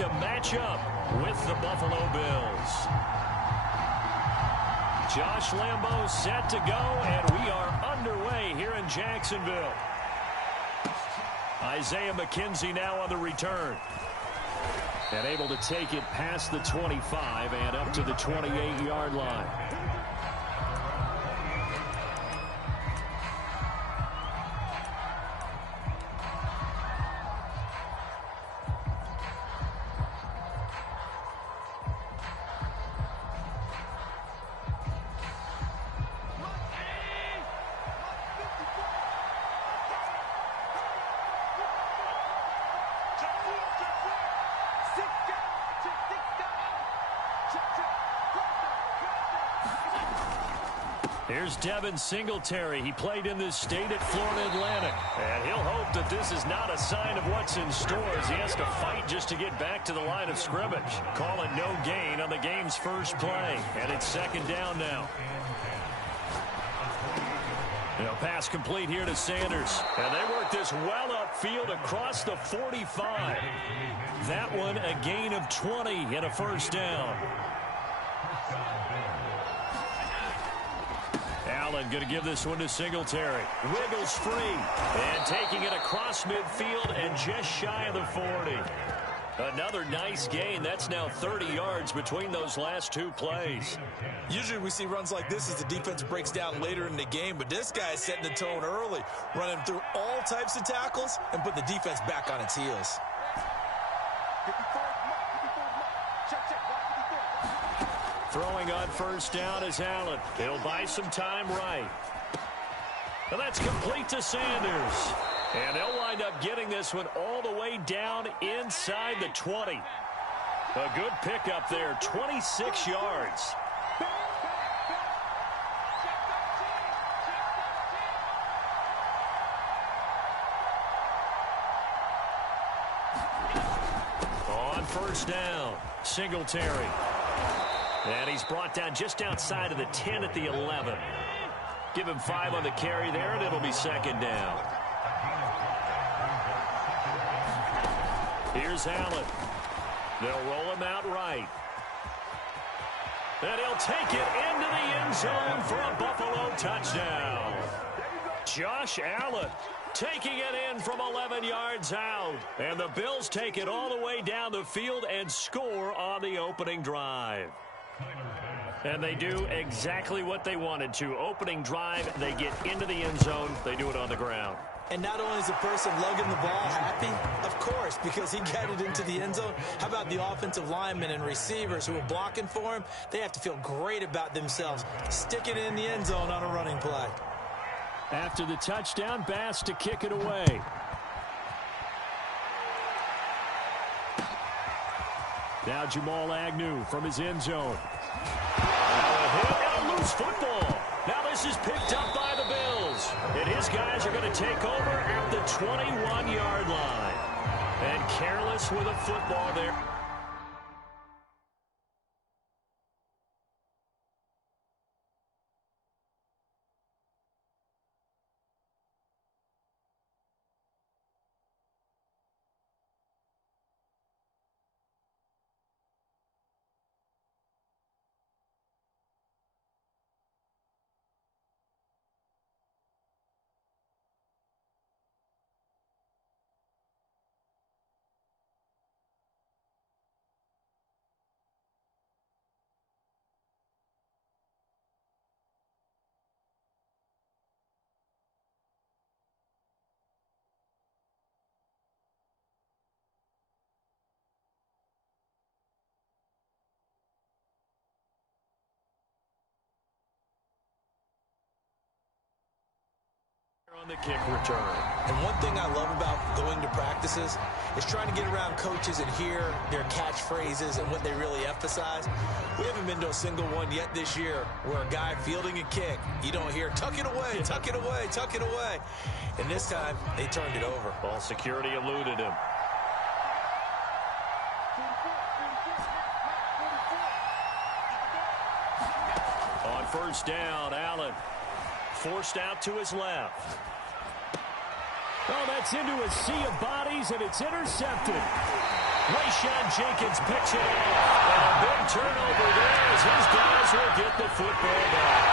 to match up with the Buffalo Bills. Josh Lambo set to go, and we are underway here in Jacksonville. Isaiah McKenzie now on the return. And able to take it past the 25 and up to the 28-yard line. Here's Devin Singletary. He played in this state at Florida Atlantic. And he'll hope that this is not a sign of what's in store as he has to fight just to get back to the line of scrimmage. Calling no gain on the game's first play. And it's second down now. Pass complete here to Sanders. And they work this well upfield across the 45. That one a gain of 20 and a first down. Allen going to give this one to Singletary. Wiggles free. And taking it across midfield and just shy of the 40. Another nice gain. That's now 30 yards between those last two plays. Usually we see runs like this as the defense breaks down later in the game, but this guy's setting the tone early, running through all types of tackles and put the defense back on its heels. Throwing on first down is Allen. He'll buy some time right. And that's complete to Sanders. And they'll wind up getting this one all the way down inside the 20. A good pickup there, 26 yards. On first down, Singletary. And he's brought down just outside of the 10 at the 11. Give him 5 on the carry there, and it'll be second down. Here's Allen. They'll roll him out right. And he'll take it into the end zone for a Buffalo touchdown. Josh Allen taking it in from 11 yards out. And the Bills take it all the way down the field and score on the opening drive. And they do exactly what they wanted to. Opening drive, they get into the end zone. They do it on the ground. And not only is the person lugging the ball happy, of course, because he got it into the end zone. How about the offensive linemen and receivers who are blocking for him? They have to feel great about themselves, sticking it in the end zone on a running play. After the touchdown, Bass to kick it away. Now Jamal Agnew from his end zone. Now a hit and a loose football. Now this is picked up by the Bills. And his guys are going to take over at the 21-yard line. And careless with a football there. On the kick return. And one thing I love about going to practices is trying to get around coaches and hear their catchphrases and what they really emphasize. We haven't been to a single one yet this year where a guy fielding a kick, you don't hear, tuck it away, tuck it away, tuck it away. And this time, they turned it over. Ball security eluded him. On first down, Allen forced out to his left. Oh, that's into a sea of bodies, and it's intercepted. Rayshawn Jenkins picks it off. And a big turnover there as his guys will get the football back.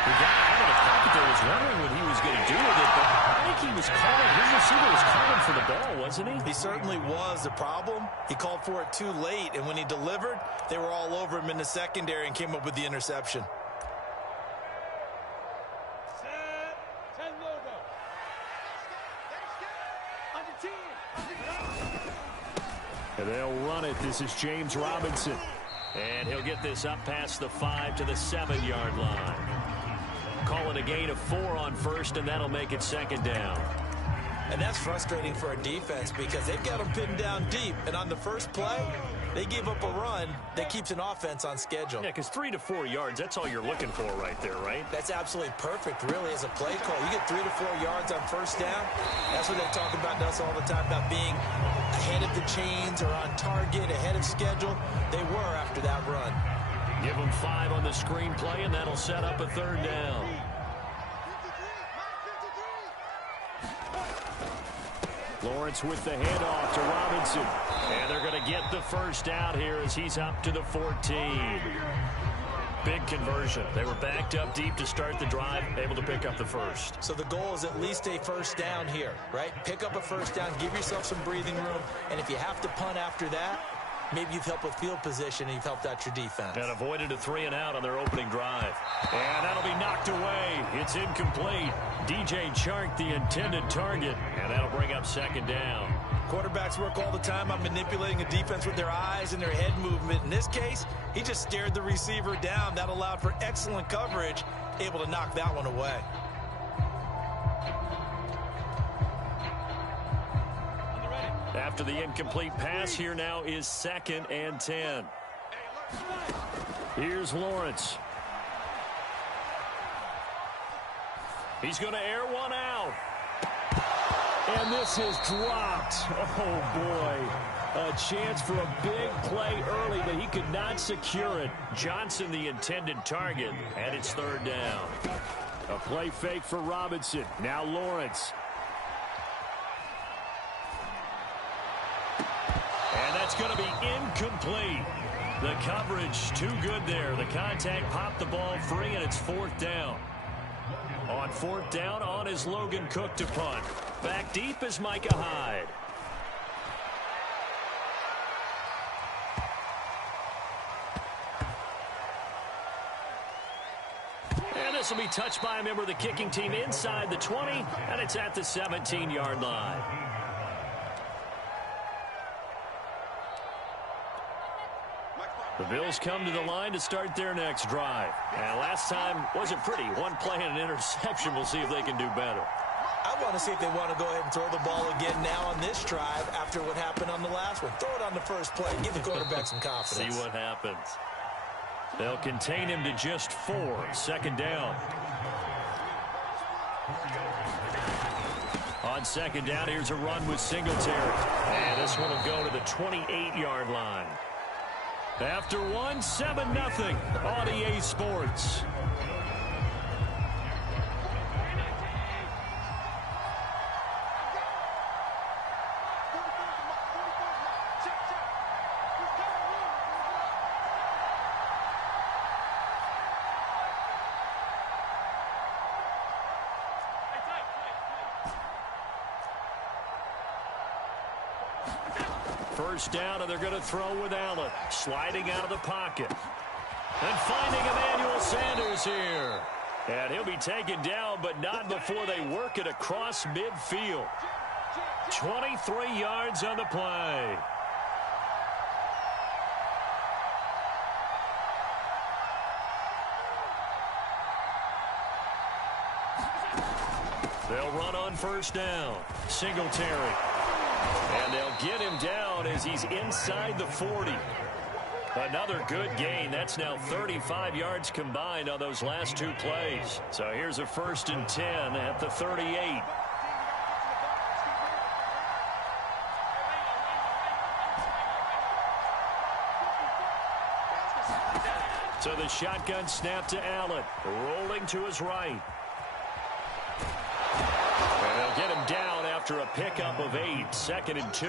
The guy out of the pocket there was wondering what he was going to do with it, but I think he was calling. His receiver was calling for the ball, wasn't he? He certainly was. The problem, he called for it too late, and when he delivered, they were all over him in the secondary and came up with the interception. And they'll run it. This is James Robinson. And he'll get this up past the 5 to the 7-yard line. Call it a gain of 4 on first, and that'll make it second down. And that's frustrating for a defense because they've got them pinned down deep. And on the first play, they gave up a run that keeps an offense on schedule. Yeah, because 3 to 4 yards, that's all you're looking for right there, right? That's absolutely perfect, really, as a play call. You get 3 to 4 yards on first down. That's what they talk about us all the time, about being ahead of the chains or on target, ahead of schedule. They were after that run. Give them 5 on the screen play, and that'll set up a third down. Lawrence with the handoff to Robinson. And they're going to get the first out here as he's up to the 14. Big conversion. They were backed up deep to start the drive, able to pick up the first. So the goal is at least a first down here, right? Pick up a first down, give yourself some breathing room, and if you have to punt after that, maybe you've helped with field position and you've helped out your defense. And avoided a 3-and-out on their opening drive. And that'll be knocked away. It's incomplete. DJ Chark, the intended target, and that'll bring up second down. Quarterbacks work all the time on manipulating a defense with their eyes and their head movement. In this case, he just stared the receiver down. That allowed for excellent coverage, able to knock that one away. After the incomplete pass, here now is 2nd and 10. Here's Lawrence. He's going to air one out. And this is dropped. Oh, boy. A chance for a big play early, but he could not secure it. Johnson, the intended target, and it's third down. A play fake for Robinson. Now Lawrence. And that's going to be incomplete. The coverage too good there. The contact popped the ball free, and it's 4th down. On 4th down, on is Logan Cook to punt. Back deep is Micah Hyde. And this will be touched by a member of the kicking team inside the 20, and it's at the 17-yard line. The Bills come to the line to start their next drive. And last time wasn't pretty. One play and an interception. We'll see if they can do better. I want to see if they want to go ahead and throw the ball again now on this drive after what happened on the last one. Throw it on the first play. Give the quarterback some confidence. See what happens. They'll contain him to just 4. 2nd down. On 2nd down, here's a run with Singletary. And this one will go to the 28-yard line. After 1, 7-0 on EA Sports. First down, and they're going to throw with Allen. Sliding out of the pocket. And finding Emmanuel Sanders here. And he'll be taken down, but not before they work it across midfield. 23 yards on the play. They'll run on first down. Singletary. And they'll get him down as he's inside the 40. Another good gain. That's now 35 yards combined on those last 2 plays. So here's a 1st and 10 at the 38. So the shotgun snap to Allen. Rolling to his right. And they'll get him down after after a pickup of 8, 2nd and 2.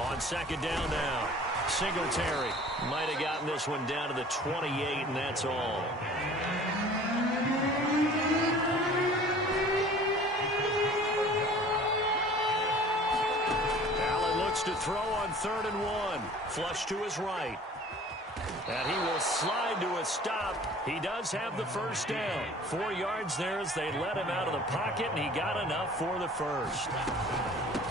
On 2nd down now, Singletary might have gotten this one down to the 28, and that's all. Allen looks to throw on 3rd and 1. Flush to his right. And he will slide to a stop. He does have the first down. 4 yards there as they let him out of the pocket, and he got enough for the first.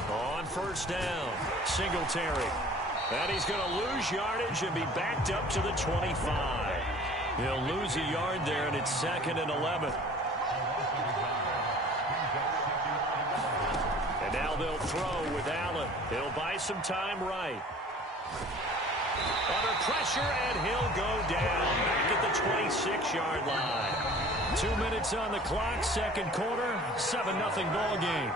On 1st down, Singletary. And he's going to lose yardage and be backed up to the 25. He'll lose a yard there, and it's 2nd and 11. And now they'll throw with Allen. He'll buy some time right. Under pressure, and he'll go down back at the 26-yard line. 2 minutes on the clock, 2nd quarter, 7-0 ball game.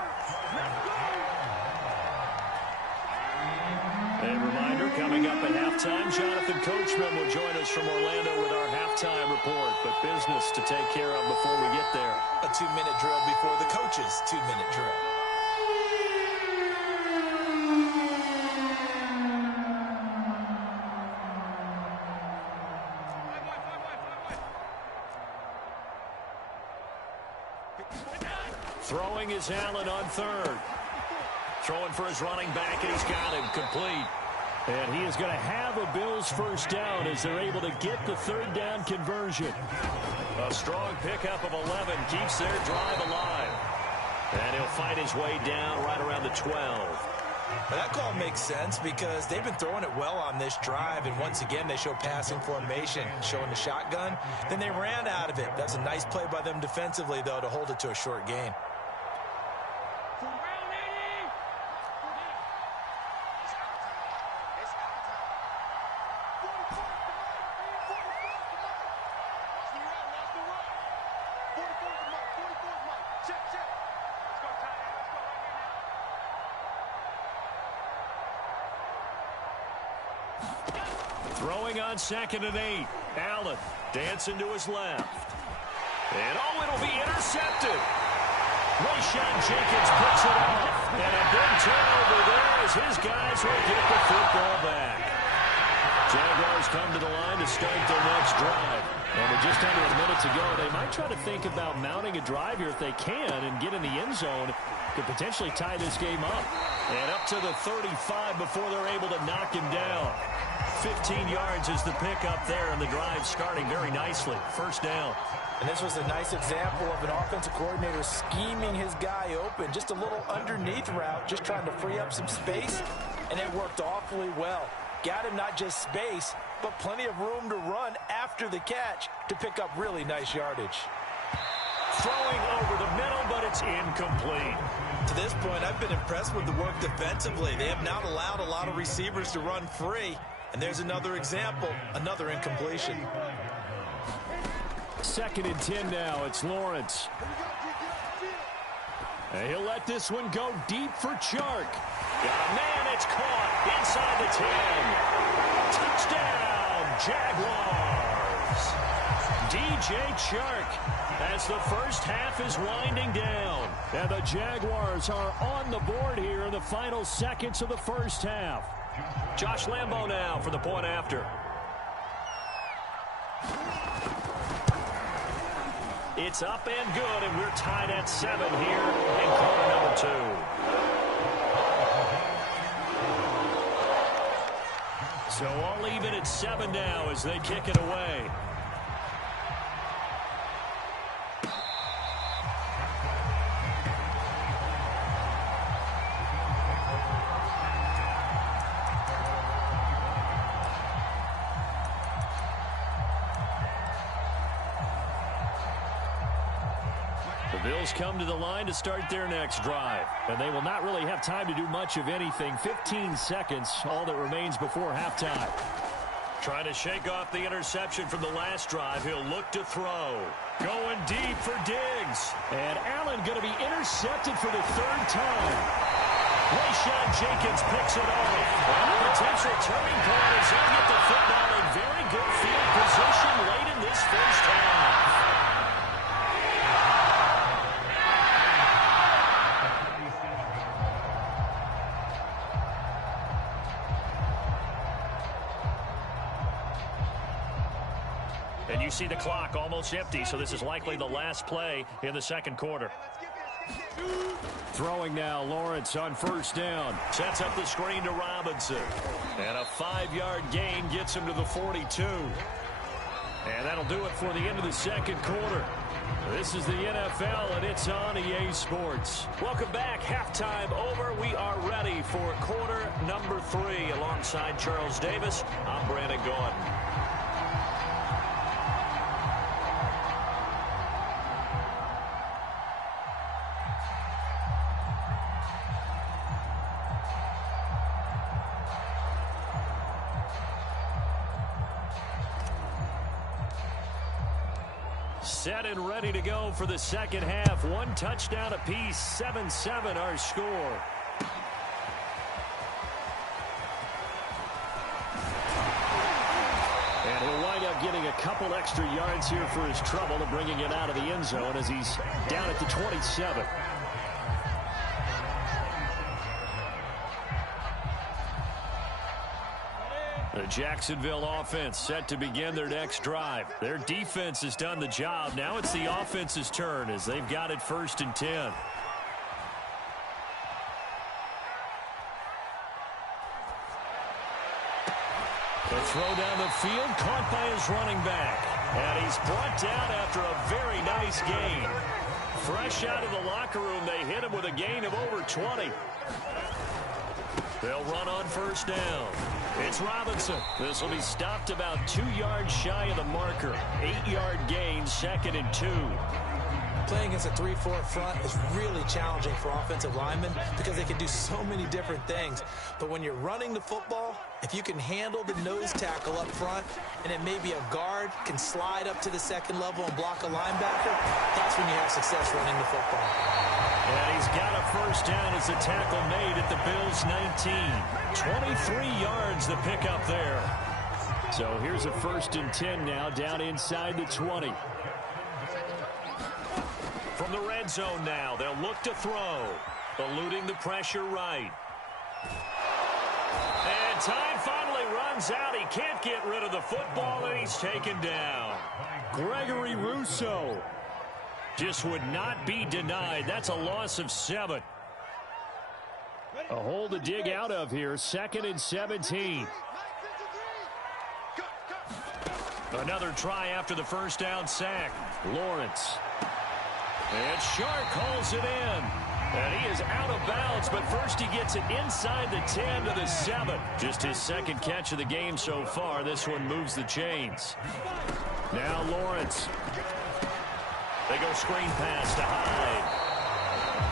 A reminder, coming up at halftime, Jonathan Coachman will join us from Orlando with our halftime report. But business to take care of before we get there. A 2-minute drill before the coach's 2-minute drill. Throwing is Allen on 3rd. Throwing for his running back, and he's got him complete. And he is going to have a Bills first down as they're able to get the 3rd down conversion. A strong pickup of 11 keeps their drive alive. And he'll fight his way down right around the 12. Well, that call makes sense because they've been throwing it well on this drive, and once again they show passing formation, showing the shotgun. Then they ran out of it. That's a nice play by them defensively, though, to hold it to a short gain. Throwing on 2nd and 8. Allen dancing to his left. And it'll be intercepted. Rayshawn Jenkins picks it off. And a big turnover there as his guys will get the football back. Jaguars come to the line to start their next drive. And with just under a minute to go, they might try to think about mounting a drive here if they can and get in the end zone to potentially tie this game up. And up to the 35 before they're able to knock him down. 15 yards is the pickup there, and the drive starting very nicely. First down. And this was a nice example of an offensive coordinator scheming his guy open. Just a little underneath route, just trying to free up some space, and it worked awfully well. Got him not just space, but plenty of room to run after the catch to pick up really nice yardage. Throwing over the middle, but it's incomplete. To this point, I've been impressed with the work defensively. They have not allowed a lot of receivers to run free. And there's another example, another incompletion. 2nd and 10 now. It's Lawrence. And he'll let this one go deep for Chark. Man, it's caught inside the 10. Touchdown, Jaguars. DJ Chark as the first half is winding down. And the Jaguars are on the board here in the final seconds of the first half. Josh Lambo now for the point after. It's up and good, and we're tied at 7 here in quarter number 2. So all even at 7 now as they kick it away. Bills come to the line to start their next drive. And they will not really have time to do much of anything. 15 seconds, all that remains before halftime. Trying to shake off the interception from the last drive. He'll look to throw. Going deep for Diggs. And Allen going to be intercepted for the 3rd time. Rayshawn Jenkins picks it off. And the potential turning point is he'll get the football in very good field position late in this first half. And you see the clock almost empty, so this is likely the last play in the second quarter. Throwing now, Lawrence on first down. Sets up the screen to Robinson. And a 5-yard gain gets him to the 42. And that'll do it for the end of the second quarter. This is the NFL, and it's on EA Sports. Welcome back. Halftime over. We are ready for quarter number 3. Alongside Charles Davis, I'm Brandon Gordon. Set and ready to go for the second half. One touchdown apiece, 7-7 our score. And he'll wind up getting a couple extra yards here for his trouble and bringing it out of the end zone as he's down at the 27. The Jacksonville offense set to begin their next drive. Their defense has done the job. Now it's the offense's turn as they've got it 1st and 10. The throw down the field, caught by his running back. And he's brought down after a very nice gain. Fresh out of the locker room, they hit him with a gain of over 20. They'll run on first down. It's Robinson. This will be stopped about 2 yards shy of the marker. 8-yard gain, 2nd and 2. Playing against a 3-4 front is really challenging for offensive linemen because they can do so many different things. But when you're running the football, if you can handle the nose tackle up front, and it may be a guard, can slide up to the second level and block a linebacker, that's when you have success running the football. And he's got a first down as the tackle made at the Bills' 19. 23 yards the pickup there. So here's a 1st and 10 now, down inside the 20. From the red zone now, they'll look to throw. Eluding the pressure right. And time finally runs out. He can't get rid of the football, and he's taken down. Gregory Rousseau just would not be denied. That's a loss of 7. A hole to dig out of here. 2nd and 17. Another try after the first down sack. Lawrence. And Shark calls it in. And he is out of bounds, but first he gets it inside the 10 to the 7. Just his 2nd catch of the game so far. This one moves the chains. Now Lawrence. They go screen pass to Hyde.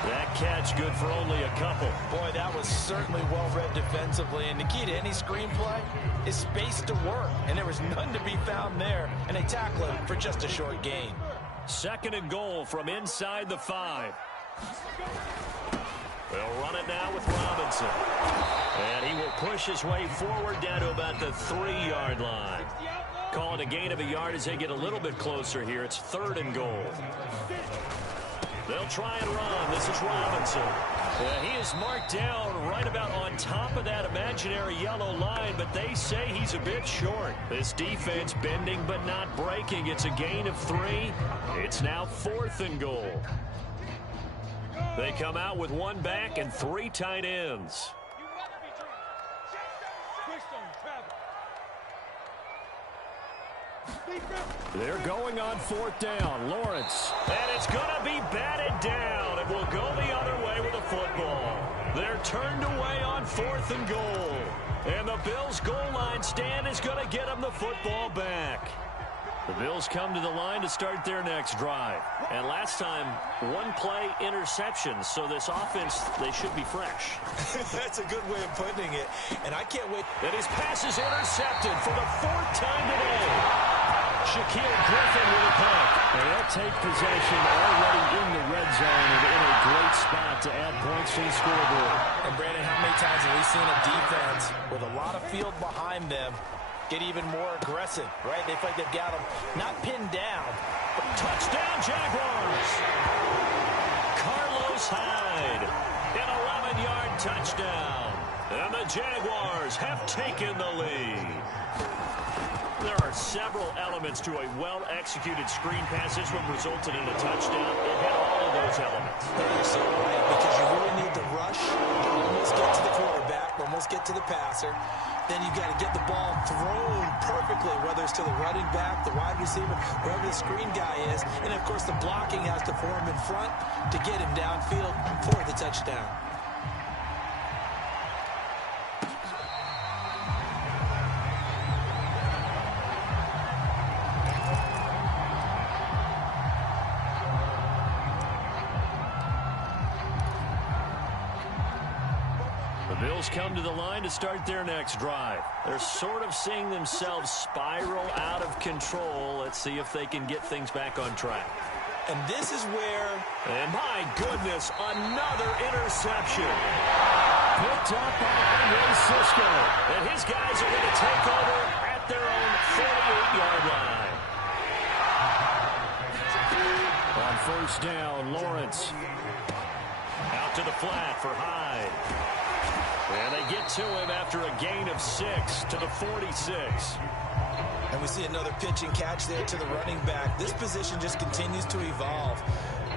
That catch good for only a couple. Boy, that was certainly well-read defensively. And the key to any screenplay is space to work. And there was none to be found there. And they tackle him for just a short gain. 2nd and goal from inside the 5. They'll run it now with Robinson. And he will push his way forward down to about the 3-yard line. Call it a gain of a yard as they get a little bit closer here. It's 3rd and goal. They'll try and run. This is Robinson. He is marked down right about on top of that imaginary yellow line, but they say he's a bit short. This defense bending but not breaking. It's a gain of 3. It's now 4th and goal. They come out with 1 back and 3 tight ends. They're going on 4th down. Lawrence. And it's going to be batted down. It will go the other way with the football. They're turned away on 4th and goal. And the Bills' goal line stand is going to get them the football back. The Bills come to the line to start their next drive. And last time, 1-play interception. So this offense, they should be fresh. That's a good way of putting it. And I can't wait. And his pass is intercepted for the 4th time today. Shaquille Griffin with a punt. And they'll take possession already in the red zone and in a great spot to add points to the scoreboard. And Brandon, how many times have we seen a defense with a lot of field behind them get even more aggressive, right? They feel like they've got them not pinned down. Touchdown, Jaguars! Carlos Hyde, an 11-yard touchdown. And the Jaguars have taken the lead. There are several elements to a well-executed screen pass. This one resulted in a touchdown. It had all of those elements. You're so right, because you really need to rush, almost get to the quarterback, almost get to the passer. Then you got to get the ball thrown perfectly, whether it's to the running back, the wide receiver, whoever the screen guy is. And, of course, the blocking has to form in front to get him downfield for the touchdown. Bills come to the line to start their next drive. They're sort of seeing themselves spiral out of control. Let's see if they can get things back on track. And this is where... And my goodness, another interception. Picked up by Andre Cisco. And his guys are going to take over at their own 48-yard line. On first down, Lawrence. Out to the flat for Hyde. And they get to him after a gain of 6 to the 46. And we see another pitch and catch there to the running back. This position just continues to evolve.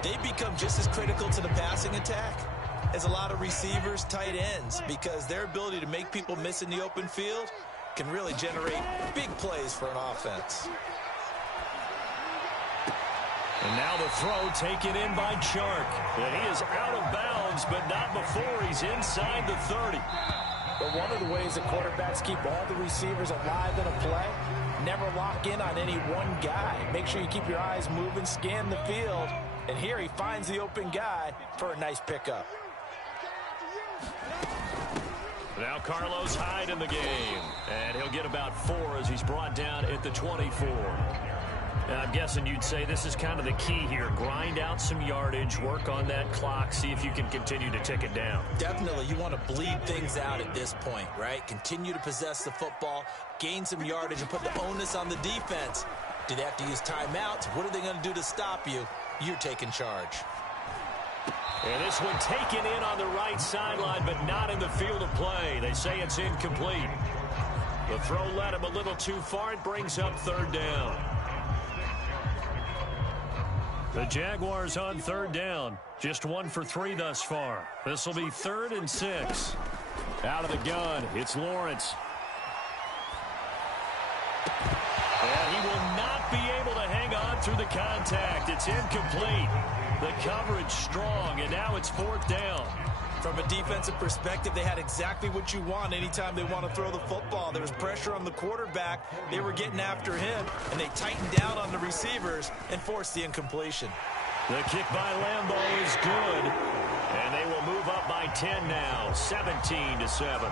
They become just as critical to the passing attack as a lot of receivers, tight ends, because their ability to make people miss in the open field can really generate big plays for an offense. And now the throw taken in by Chark. And he is out of bounds, but not before he's inside the 30. But one of the ways that quarterbacks keep all the receivers alive in a play, never lock in on any one guy. Make sure you keep your eyes moving, scan the field. And here he finds the open guy for a nice pickup. Now Carlos Hyde in the game. And he'll get about 4 as he's brought down at the 24. And I'm guessing you'd say this is kind of the key here. Grind out some yardage, work on that clock, see if you can continue to tick it down. Definitely. You want to bleed things out at this point, right? Continue to possess the football, gain some yardage, and put the onus on the defense. Do they have to use timeouts? What are they going to do to stop you? You're taking charge. And this one taken in on the right sideline, but not in the field of play. They say it's incomplete. The throw led him a little too far. It brings up third down. The Jaguars on third down. Just 1 for 3 thus far. This will be 3rd and 6. Out of the gun, it's Lawrence. And he will not be able to hang on through the contact. It's incomplete. The coverage strong, and now it's 4th down. From a defensive perspective, they had exactly what you want anytime they want to throw the football. There was pressure on the quarterback. They were getting after him, and they tightened down on the receivers and forced the incompletion. The kick by Lambeau is good, and they will move up by 10 now, 17-7.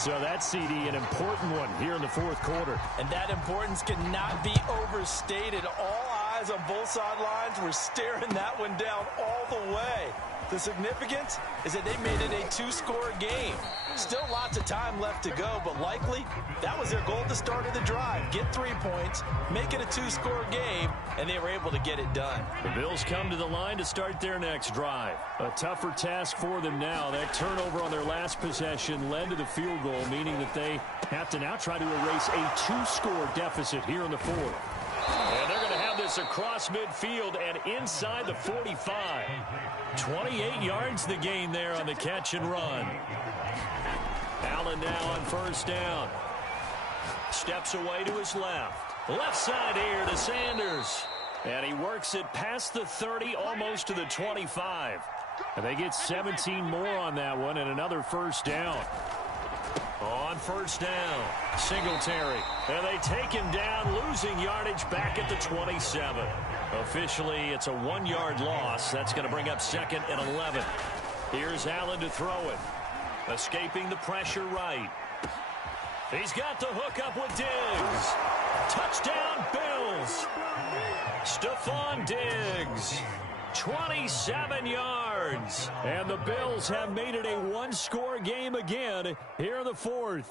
So that's, CD, an important one here in the 4th quarter. And that importance cannot be overstated. All eyes on both sidelines were staring that one down all the way. The significance is that they made it a 2-score game. Still lots of time left to go, but likely that was their goal at the start of the drive. Get 3 points, make it a 2-score game, and they were able to get it done. The Bills come to the line to start their next drive. A tougher task for them now. That turnover on their last possession led to the field goal, meaning that they have to now try to erase a 2-score deficit here in the 4th. And they're going to have this across midfield and inside the 45. 28 yards the gain there on the catch and run. Allen now on first down. Steps away to his left. Left side here to Sanders. And he works it past the 30, almost to the 25. And they get 17 more on that one and another first down. On first down, Singletary. And they take him down, losing yardage back at the 27. Officially, it's a 1-yard loss. That's going to bring up 2nd and 11. Here's Allen to throw it. Escaping the pressure right. He's got the hook up with Diggs. Touchdown, Bills. Stephon Diggs. 27 yards. And the Bills have made it a 1-score game again here in the 4th.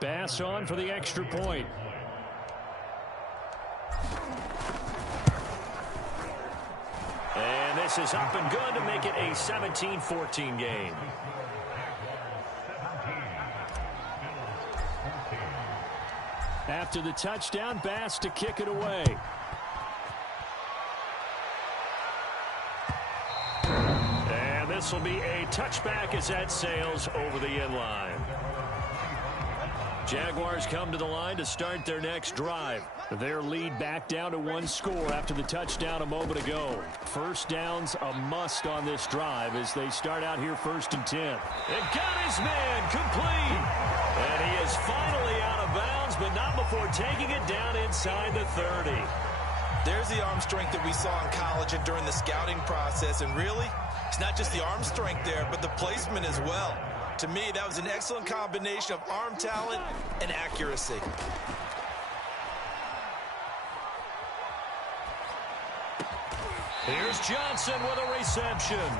Bass on for the extra point. And this is up and good to make it a 17-14 game. After the touchdown, Bass to kick it away. And this will be a touchback as that sails over the end line. Jaguars come to the line to start their next drive. Their lead back down to one score after the touchdown a moment ago. First down's a must on this drive as they start out here 1st and 10. They've got his man complete. And he is finally out of bounds, but not before taking it down inside the 30. There's the arm strength that we saw in college and during the scouting process. And really, it's not just the arm strength there, but the placement as well. To me, that was an excellent combination of arm talent and accuracy. Here's Johnson with a reception.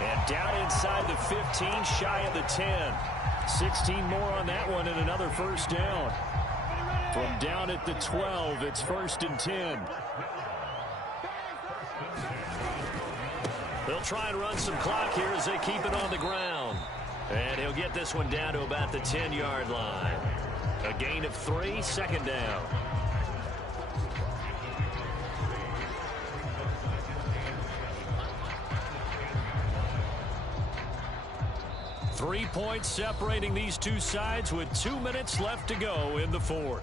And down inside the 15, shy of the 10. 16 more on that one and another first down. From down at the 12, it's 1st and 10. They'll try and run some clock here as they keep it on the ground. And he'll get this one down to about the 10-yard line. A gain of 3, 2nd down. Three points separating these two sides with 2 minutes left to go in the 4th.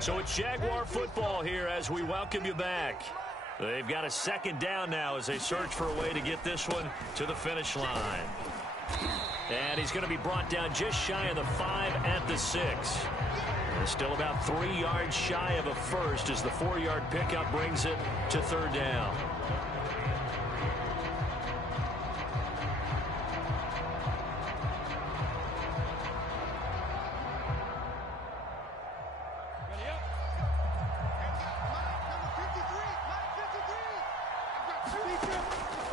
So it's Jaguar football here as we welcome you back. They've got a 2nd down now as they search for a way to get this one to the finish line. And he's going to be brought down just shy of the 5 at the 6. And still about 3 yards shy of a first as the 4-yard pickup brings it to 3rd down.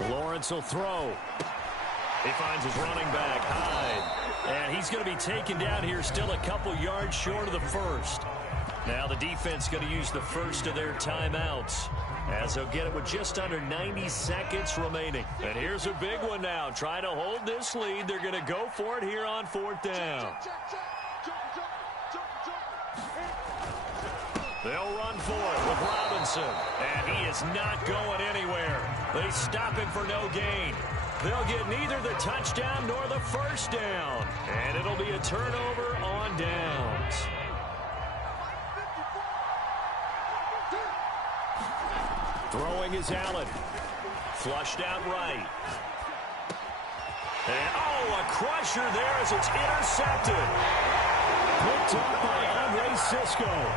Lawrence will throw. He finds his running back, Hyde. And he's going to be taken down here still a couple yards short of the 1st. Now the defense going to use the first of their timeouts as they'll get it with just under 90 seconds remaining. And here's a big one now. Trying to hold this lead. They're going to go for it here on 4th down. They'll run for it with Robinson. And he is not going anywhere. They stop him for no gain. They'll get neither the touchdown nor the first down. And it'll be a turnover on downs. Throwing is Allen. Flushed out right. And, oh, a crusher there as it's intercepted. Picked up by Andre Cisco.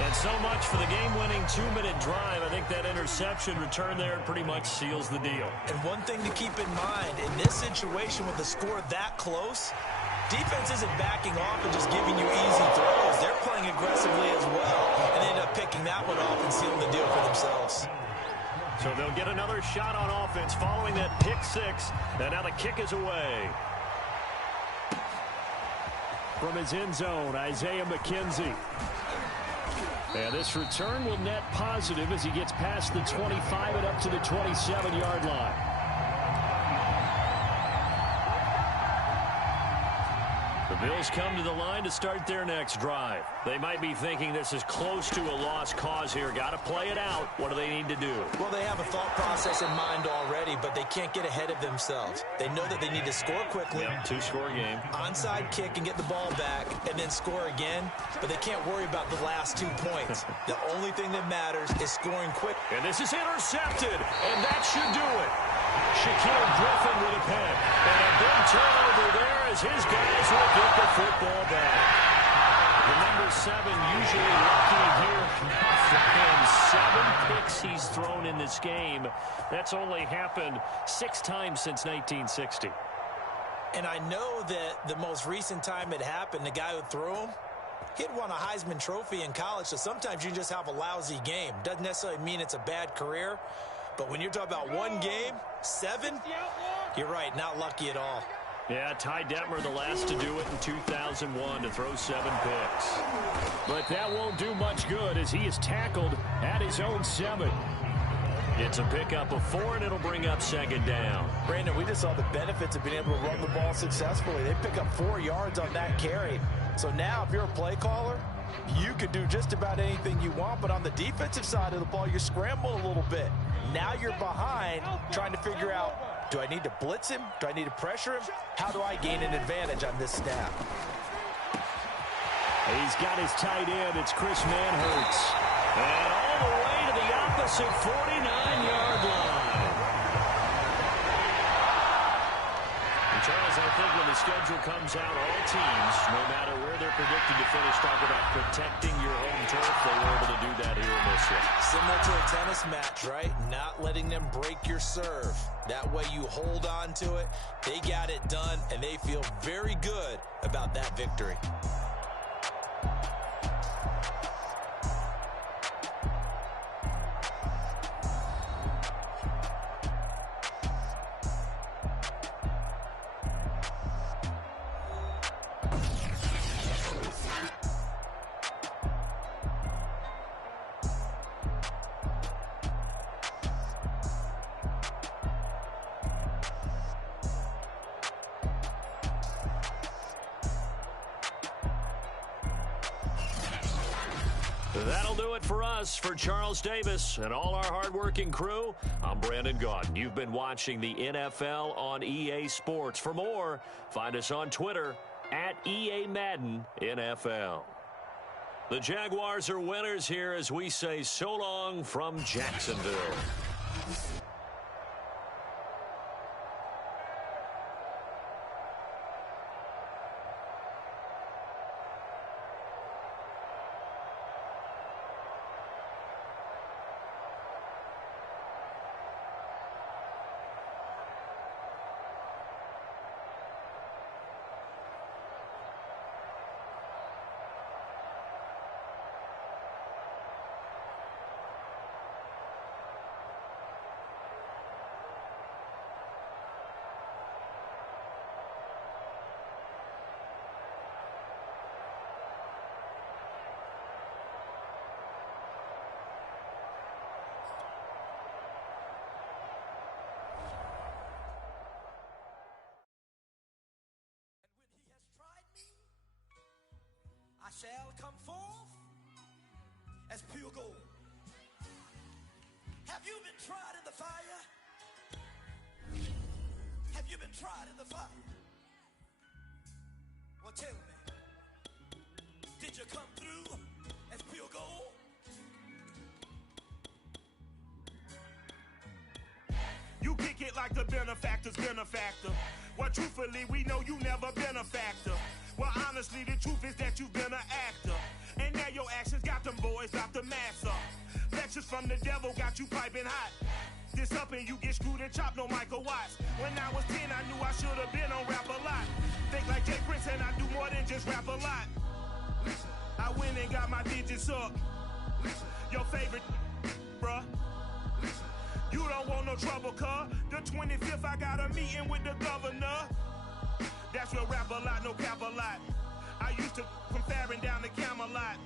And so much for the game-winning 2-minute drive. I think that interception return there pretty much seals the deal. And one thing to keep in mind, in this situation with the score that close, defense isn't backing off and just giving you easy throws. They're playing aggressively as well, and they end up picking that one off and sealing the deal for themselves. So they'll get another shot on offense following that pick 6. And now the kick is away. From his end zone, Isaiah McKenzie. And this return will net positive as he gets past the 25 and up to the 27-yard line. The Bills come to the line to start their next drive. They might be thinking this is close to a lost cause here. Got to play it out. What do they need to do? Well, they have a thought process in mind already, but they can't get ahead of themselves. They know that they need to score quickly. Yep, 2-score game. Onside kick and get the ball back and then score again, but they can't worry about the last 2 points. The only thing that matters is scoring quick. And this is intercepted, and that should do it. Shaquille Griffin with a pick. And a big turnover there as his guys will get the football back. The number 7 usually lucky here for him. 7 picks he's thrown in this game. That's only happened 6 times since 1960. And I know that the most recent time it happened, the guy who threw him, he'd won a Heisman Trophy in college, so sometimes you just have a lousy game. Doesn't necessarily mean it's a bad career. But when you're talking about one game, 7, you're right, not lucky at all. Yeah, Ty Detmer, the last to do it in 2001, to throw 7 picks. But that won't do much good as he is tackled at his own 7. It's a pickup of 4, and it'll bring up 2nd down. Brandon, we just saw the benefits of being able to run the ball successfully. They pick up 4 yards on that carry. So now if you're a play caller, you can do just about anything you want. But on the defensive side of the ball, you're scrambling a little bit. Now you're behind trying to figure out, do I need to blitz him? Do I need to pressure him? How do I gain an advantage on this snap? He's got his tight end. It's Chris Manhertz. And all the way to the opposite 49-yard line. And Charles, I think when the schedule comes out, all teams, no matter where they're predicted to finish, talk about protecting your home turf. They were able to do that here in this one. Similar to a tennis match, right? Not letting them break your serve. That way you hold on to it. They got it done, and they feel very good about that victory. That'll do it for us. For Charles Davis and all our hardworking crew, I'm Brandon Gaudin. You've been watching the NFL on EA Sports. For more, find us on Twitter at EA Madden NFL. The Jaguars are winners here as we say so long from Jacksonville. Shall come forth as pure gold. Have you been tried in the fire? Have you been tried in the fire? Well, tell me, did you come through as pure gold? You kick it like the benefactor's benefactor. Well, truthfully, we know you never been a factor. Well, honestly, the truth is that you've been an actor. And now your actions got them boys out the mass up. Lectures from the devil got you piping hot. This up and you get screwed and chopped, no Michael Watts. When I was 10, I knew I should have been on rap a lot. Think like Jay Prince and I do more than just rap a lot. I went and got my digits up. Your favorite, bruh. You don't want no trouble, cuz. The 25th, I got a meeting with the governor. That's real rap a lot, no cap a lot. I used to from Farron down to Camelot.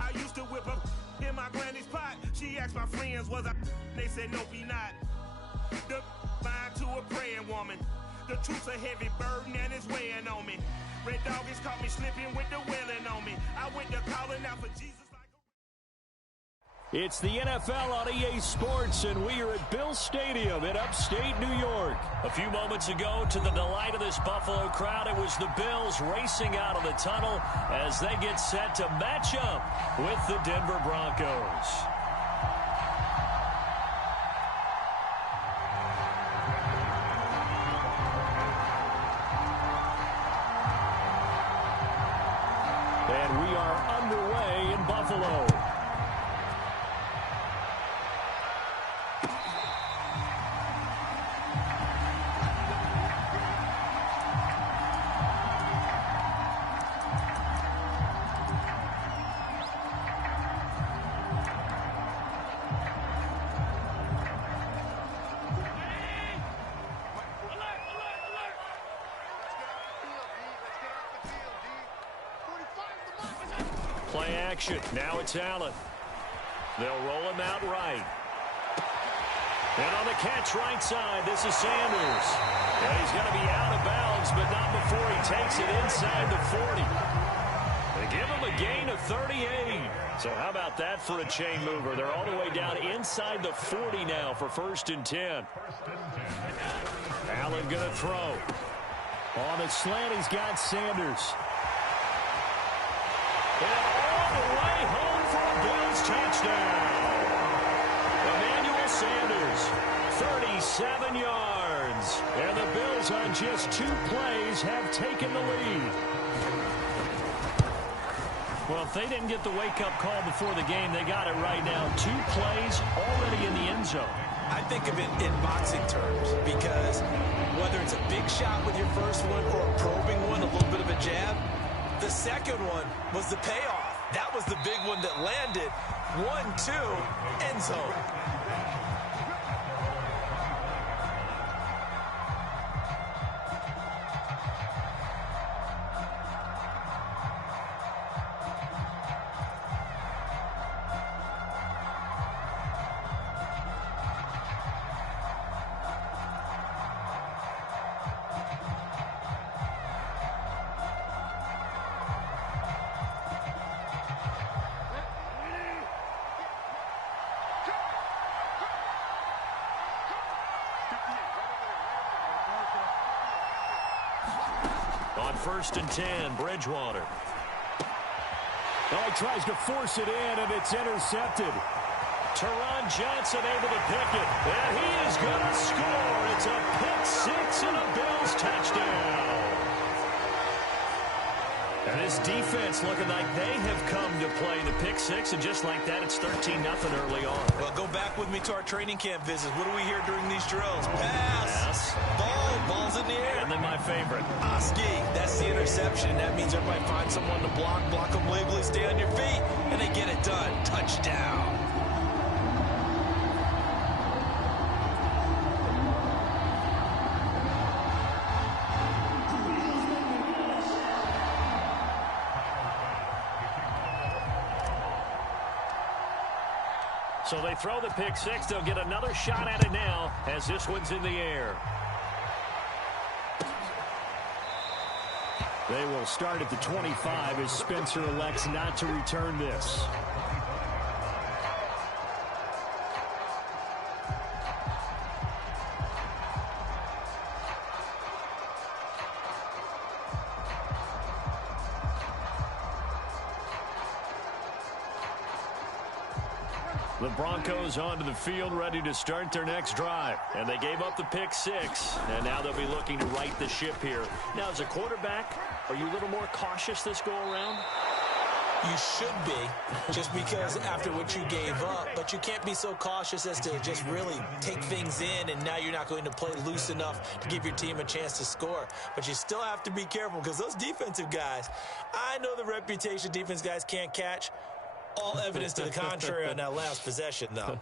I used to whip up in my granny's pot. She asked my friends, was I? They said, nope, he not. The line to a praying woman. The truth's a heavy burden and it's weighing on me. Red Dog has caught me slipping with the wailing on me. I went to calling out for Jesus. It's the NFL on EA Sports, and we are at Bill Stadium in upstate New York. A few moments ago, to the delight of this Buffalo crowd, it was the Bills racing out of the tunnel as they get set to match up with the Denver Broncos. And we are underway in Buffalo. Play action. Now it's Allen. They'll roll him out right. And on the catch right side, this is Sanders. And he's going to be out of bounds, but not before he takes it inside the 40. They give him a gain of 38. So how about that for a chain mover? They're all the way down inside the 40 now for 1st and 10. Allen going to throw. On the slant, he's got Sanders. And all the way home for a Bills touchdown. Emmanuel Sanders, 37 yards. And the Bills on just 2 plays have taken the lead. Well, if they didn't get the wake-up call before the game, they got it right now. 2 plays already in the end zone. I think of it in boxing terms because whether it's a big shot with your first one or a probing one, a little bit of a jab, the second one was the payoff. That was the big one that landed. 1-2, end zone. On 1st and 10, Bridgewater. Well, he tries to force it in, and it's intercepted. Teron Johnson able to pick it, and he is going to score. It's a pick 6 and a Bills touchdown. And this defense looking like they have come to play the pick 6, and just like that, it's 13-0 early on. Well, go back with me to our training camp visits. What do we hear during these drills? Pass. Ball's in the air. And then my favorite. Oski, that's the interception. That means everybody finds someone to block them legally, stay on your feet, and they get it done. Touchdown. So they throw the pick 6. They'll get another shot at it now as this one's in the air. They will start at the 25 as Spencer elects not to return this. The Broncos onto the field ready to start their next drive. And they gave up the pick 6. And now they'll be looking to right the ship here. Now, as a quarterback, are you a little more cautious this go-around? You should be, just because after what you gave up. But you can't be so cautious as to just really take things in, and now you're not going to play loose enough to give your team a chance to score. But you still have to be careful because those defensive guys, I know the reputation defense guys can't catch. All evidence to the contrary on that last possession, though.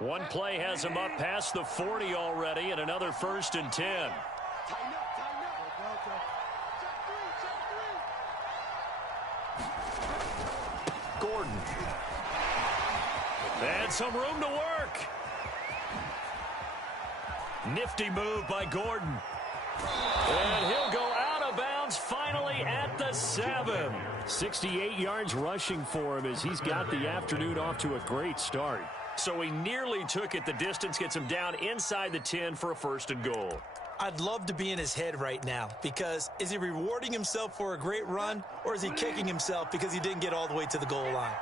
One play has him up past the 40 already, and another 1st and 10. Gordon. And some room to work. Nifty move by Gordon. And he'll go out of bounds finally at the 7. 68 yards rushing for him as he's got the afternoon off to a great start. So he nearly took it the distance, gets him down inside the 10 for a 1st and goal. I'd love to be in his head right now because is he rewarding himself for a great run or is he kicking himself because he didn't get all the way to the goal line?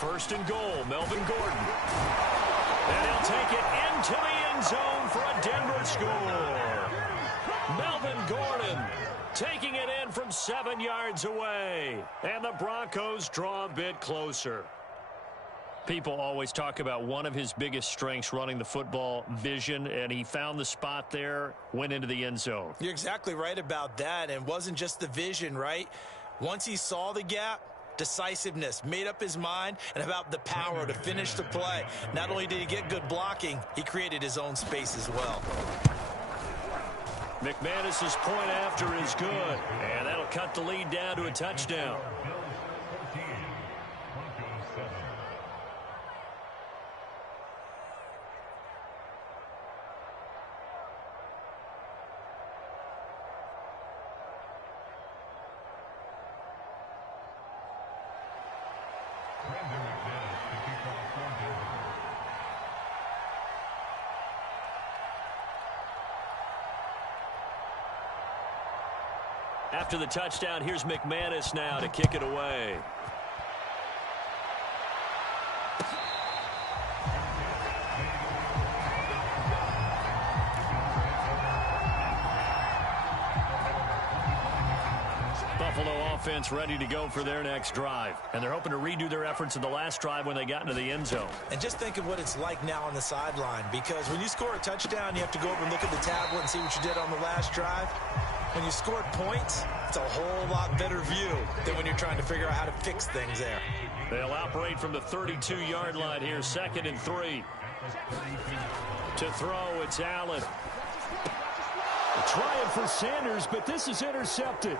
1st and goal, Melvin Gordon. And he'll take it into the end zone for a Denver score. Melvin Gordon taking it in from 7 yards away. And the Broncos draw a bit closer. People always talk about one of his biggest strengths running the football, vision, and he found the spot there, went into the end zone. You're exactly right about that, and it wasn't just the vision, right? Once he saw the gap, decisiveness, made up his mind, and about the power to finish the play. Not only did he get good blocking, he created his own space as well. McManus's point after is good, and that'll cut the lead down to a touchdown. After the touchdown, here's McManus now to kick it away. Buffalo offense ready to go for their next drive. And they're hoping to redo their efforts in the last drive when they got into the end zone. And just think of what it's like now on the sideline, because when you score a touchdown, you have to go over and look at the tablet and see what you did on the last drive. When you scored points, it's a whole lot better view than when you're trying to figure out how to fix things there. They'll operate from the 32-yard line here, 2nd and 3. To throw, it's Allen. Trying for Sanders, but this is intercepted.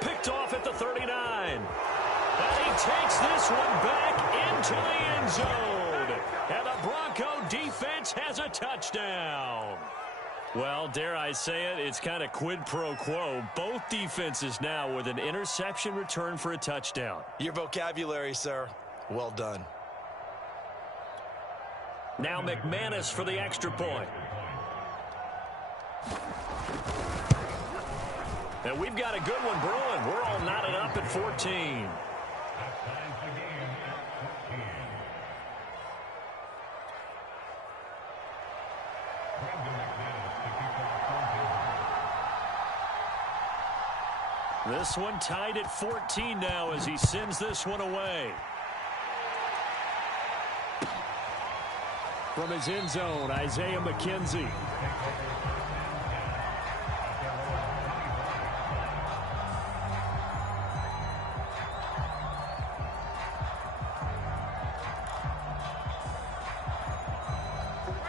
Picked off at the 39. And he takes this one back into the end zone. And the Bronco defense has a touchdown. Well, dare I say it, it's kind of quid pro quo. Both defenses now with an interception return for a touchdown. Your vocabulary, sir. Well done. Now McManus for the extra point. And we've got a good one brewing. We're all knotted up at 14. This one tied at 14 now as he sends this one away. From his end zone, Isaiah McKenzie.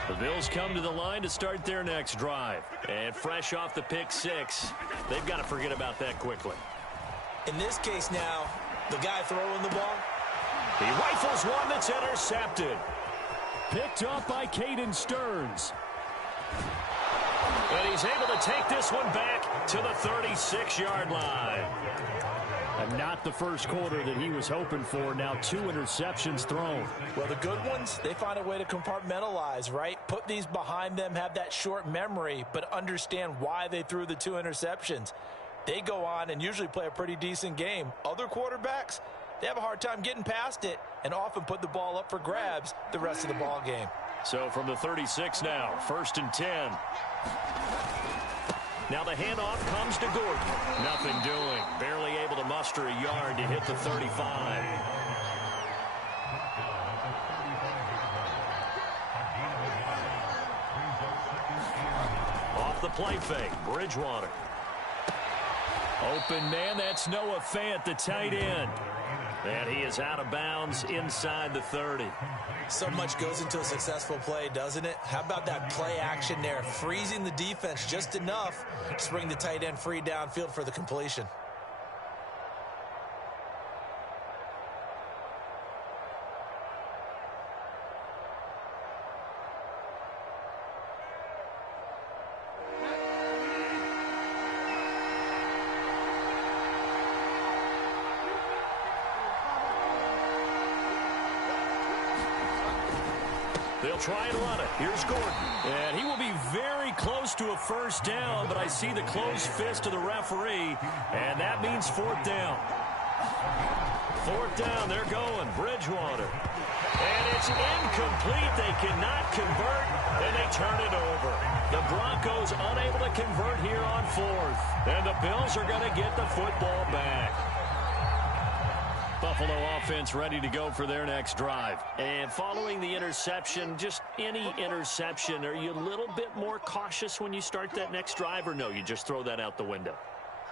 The Bills come to the line to start their next drive. And fresh off the pick six, they've got to forget about that quickly. In this case now, the guy throwing the ball, he rifles one that's intercepted. Picked up by Caden Stearns. And he's able to take this one back to the 36-yard line. And not the first quarter that he was hoping for. Now 2 interceptions thrown. well, the good ones, they find a way to compartmentalize, right? Put these behind them, have that short memory, but understand why they threw the 2 interceptions. They go on and usually play a pretty decent game. Other quarterbacks, they have a hard time getting past it and often put the ball up for grabs the rest of the ball game. So from the 36 now, 1st and 10. Now the handoff comes to Gordon. Nothing doing. Barely able to muster a yard to hit the 35. Off the play fake, Bridgewater. Open man, that's Noah Fant, the tight end. And he is out of bounds inside the 30. So much goes into a successful play, doesn't it? How about that play action there? Freezing the defense just enough to bring the tight end free downfield for the completion. They'll try and run it. Here's Gordon. And he will be very close to a first down, but I see the closed fist of the referee, and that means 4th down. 4th down, they're going. Bridgewater. And it's incomplete. They cannot convert, and they turn it over. The Broncos unable to convert here on 4th. And the Bills are going to get the football back. Buffalo offense ready to go for their next drive. And following the interception, just any interception, are you a little bit more cautious when you start that next drive, or no, you just throw that out the window?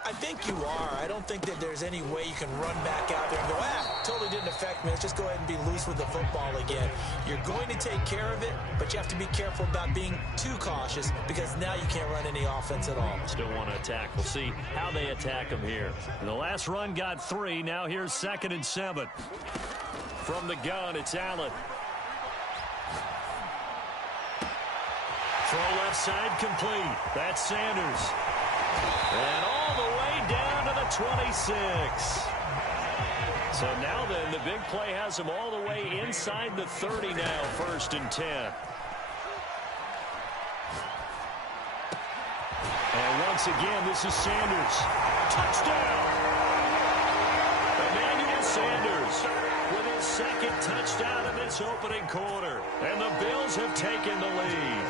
I think you are. I don't think that there's any way you can run back out there and go, totally didn't affect me. Let's just go ahead and be loose with the football again. You're going to take care of it, but you have to be careful about being too cautious because now you can't run any offense at all. Still want to attack. We'll see how they attack them here. And the last run got 3. Now here's 2nd and 7. From the gun, it's Allen. Throw left side complete. That's Sanders. And all the way down to the 26. So now then, the big play has him all the way inside the 30 now, 1st and 10. And once again, this is Sanders. Touchdown! Emmanuel Sanders with his 2nd touchdown in this opening quarter. And the Bills have taken the lead.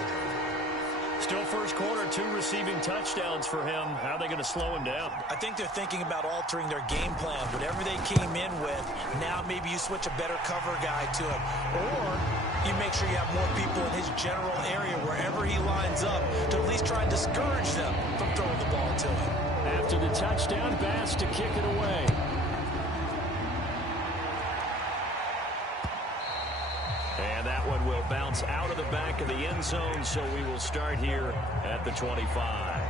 Still first quarter, 2 receiving touchdowns for him. How are they going to slow him down? I think they're thinking about altering their game plan. Whatever they came in with, now maybe you switch a better cover guy to him. Or you make sure you have more people in his general area wherever he lines up to at least try and discourage them from throwing the ball to him. After the touchdown, Bass to kick it away. And that one will bounce out of the back of the end zone, so we will start here at the 25.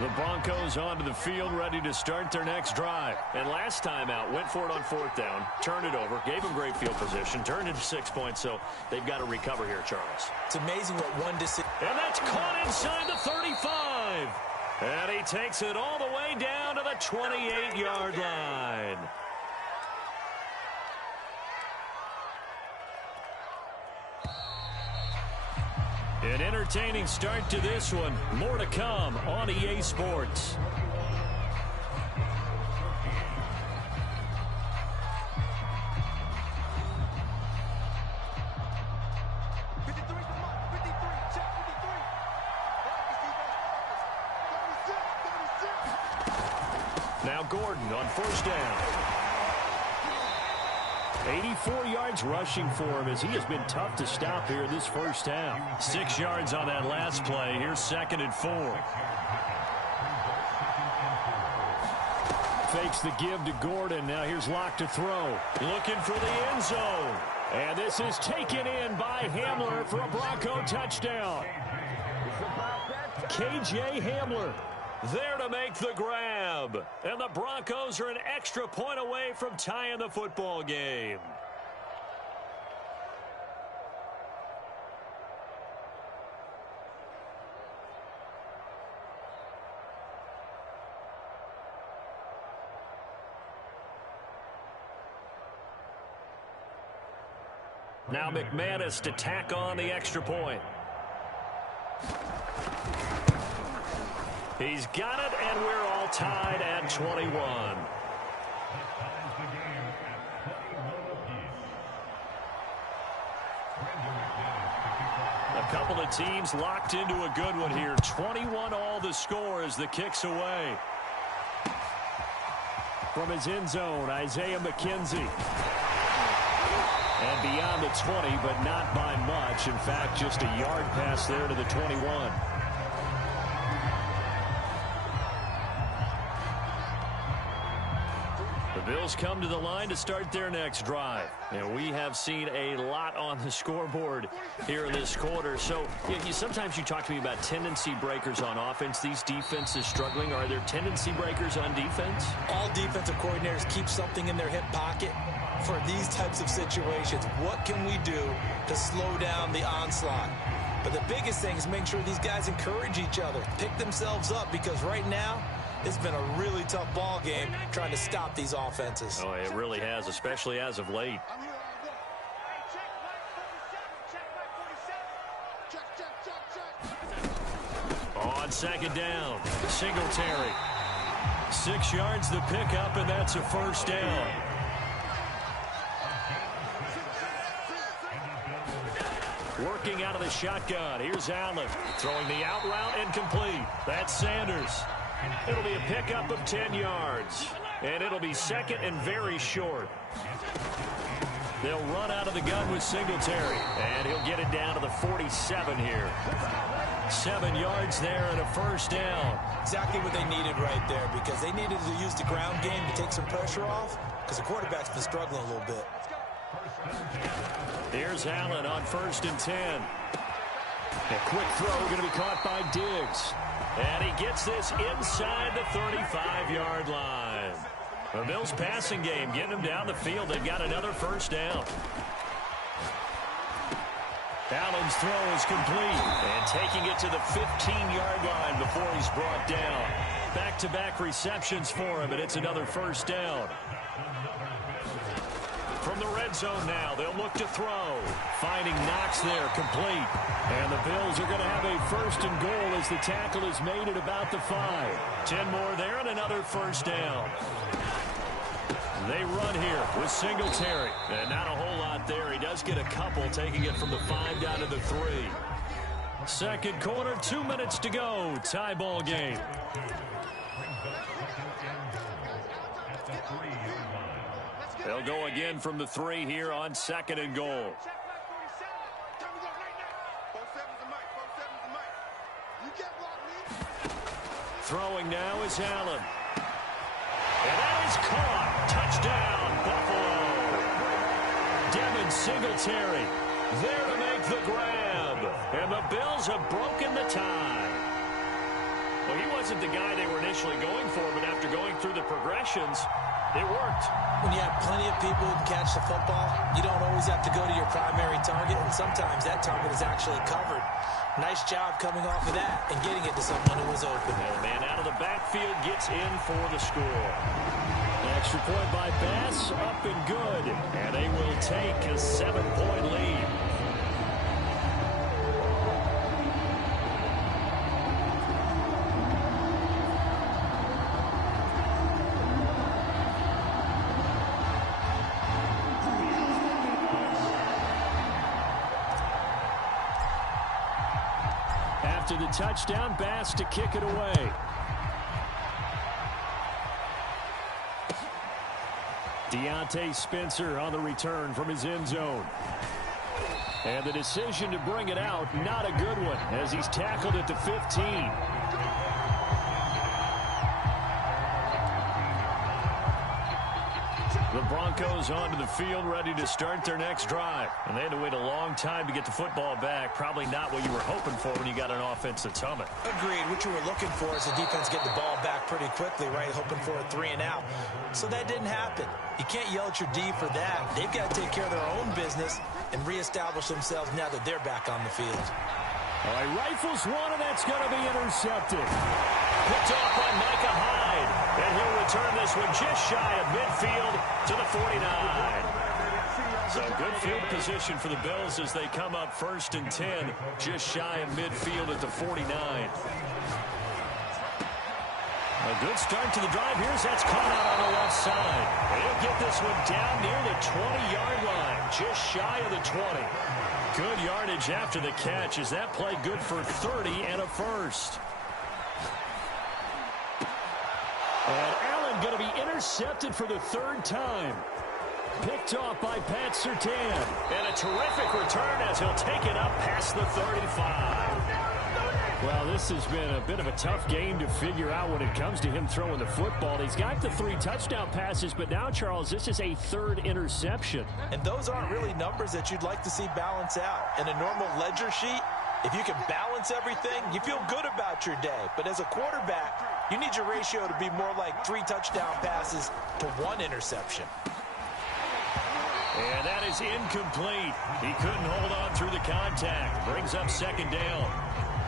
The Broncos onto the field, ready to start their next drive. And last time out, went for it on 4th down, turned it over, gave them great field position, turned it to 6 points, so they've got to recover here, Charles. It's amazing what one decision. And that's caught inside the 35. And he takes it all the way down to the 28-yard line. An entertaining start to this one. More to come on EA Sports. Now Gordon on 1st down. 84 yards rushing for him as he has been tough to stop here this first half. 6 yards on that last play. Here's 2nd and 4. Fakes the give to Gordon. Now here's Locke to throw. Looking for the end zone. And this is taken in by Hamler for a Bronco touchdown. KJ Hamler there to make the grab. And the Broncos are an extra point away from tying the football game. Now McManus to tack on the extra point. He's got it, and we're all tied at 21. A couple of teams locked into a good one here. 21 all the score as the kick's away. From his end zone, Isaiah McKenzie. And beyond the 20, but not by much. In fact, just a yard pass there to the 21. The Bills come to the line to start their next drive. And we have seen a lot on the scoreboard here in this quarter. So sometimes you talk to me about tendency breakers on offense. These defenses struggling. Are there tendency breakers on defense? All defensive coordinators keep something in their hip pocket for these types of situations. What can we do to slow down the onslaught? But the biggest thing is make sure these guys encourage each other, pick themselves up, because right now It's been a really tough ball game trying to stop these offenses. Oh, it really has, especially as of late. On second down, Singletary. 6 yards the pickup, and that's a first down. Working out of the shotgun. Here's Allen. Throwing the out route incomplete. That's Sanders. It'll be a pickup of 10 yards. And it'll be second and very short. They'll run out of the gun with Singletary. And he'll get it down to the 47 here. 7 yards there and a first down. Exactly what they needed right there, because they needed to use the ground game to take some pressure off, because the quarterback's been struggling a little bit. Here's Allen on 1st and 10. A quick throw going to be caught by Diggs. And he gets this inside the 35-yard line. The Bills passing game getting them down the field. They've got another first down. Allen's throw is complete. And taking it to the 15-yard line before he's brought down. Back-to-back receptions for him, and it's another first down. From the red zone now, they'll look to throw. Finding Knox there, complete. And the Bills are going to have a first and goal as the tackle is made at about the 5. 10 more there and another first down. They run here with Singletary. And not a whole lot there. He does get a couple, taking it from the 5 down to the 3. Second quarter, 2 minutes to go. Tie ball game. They'll go again from the 3 here on second and goal. Throwing now is Allen. And that is caught. Touchdown, Buffalo. Devin Singletary there to make the grab. And the Bills have broken the tie. Well, he wasn't the guy they were initially going for, but after going through the progressions, it worked. When you have plenty of people who can catch the football, you don't always have to go to your primary target, and sometimes that target is actually covered. Nice job coming off of that and getting it to someone who was open. And the man out of the backfield gets in for the score. Extra point by Bass, up and good. And they will take a 7-point lead. After the touchdown, Bass to kick it away. Deontay Spencer on the return from his end zone. And the decision to bring it out, not a good one, as he's tackled at the 15. The Broncos onto the field, ready to start their next drive. And they had to wait a long time to get the football back. Probably not what you were hoping for when you got an offense that's humming. Agreed. What you were looking for is the defense get the ball back pretty quickly, right? Hoping for a 3 and out. So that didn't happen. You can't yell at your D for that. They've got to take care of their own business and reestablish themselves now that they're back on the field. All right, rifles one, and that's going to be intercepted. Picked off by Micah Hyde. And he'll return this one just shy of midfield to the 49. So good field position for the Bills as they come up 1st and 10, just shy of midfield at the 49. A good start to the drive. That's caught out on the left side. And he'll get this one down near the 20-yard line, just shy of the 20. Good yardage after the catch. Is that play good for 30 and a first? And Allen going to be intercepted for the 3rd time. Picked off by Pat Surtain. And a terrific return as he'll take it up past the 35. Well, this has been a bit of a tough game to figure out when it comes to him throwing the football. He's got the 3 touchdown passes, but now, Charles, this is a 3rd interception. And those aren't really numbers that you'd like to see balance out. In a normal ledger sheet, if you can balance everything, you feel good about your day. But as a quarterback, you need your ratio to be more like 3 touchdown passes to 1 interception. And that is incomplete. He couldn't hold on through the contact. Brings up 2nd down.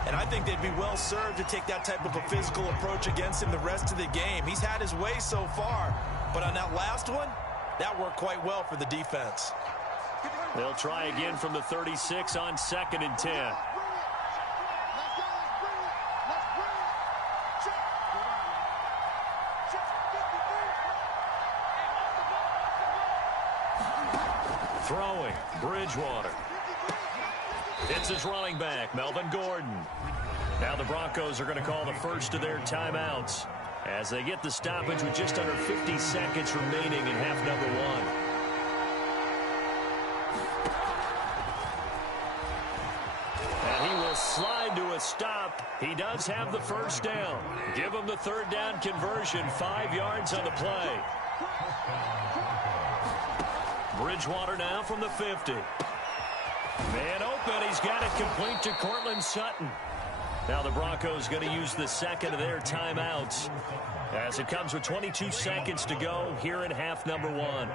And I think they'd be well served to take that type of a physical approach against him the rest of the game. He's had his way so far, but on that last one, that worked quite well for the defense. They'll try again from the 36 on 2nd and 10. Throwing, Bridgewater. It's his running back, Melvin Gordon. Now the Broncos are going to call the first of their timeouts as they get the stoppage with just under 50 seconds remaining in half number 1. And he will slide to a stop. He does have the first down. Give him the 3rd down conversion, 5 yards on the play. Bridgewater now from the 50. Man open. He's got it complete to Cortland Sutton. Now the Broncos going to use the second of their timeouts as it comes with 22 seconds to go here in half number 1.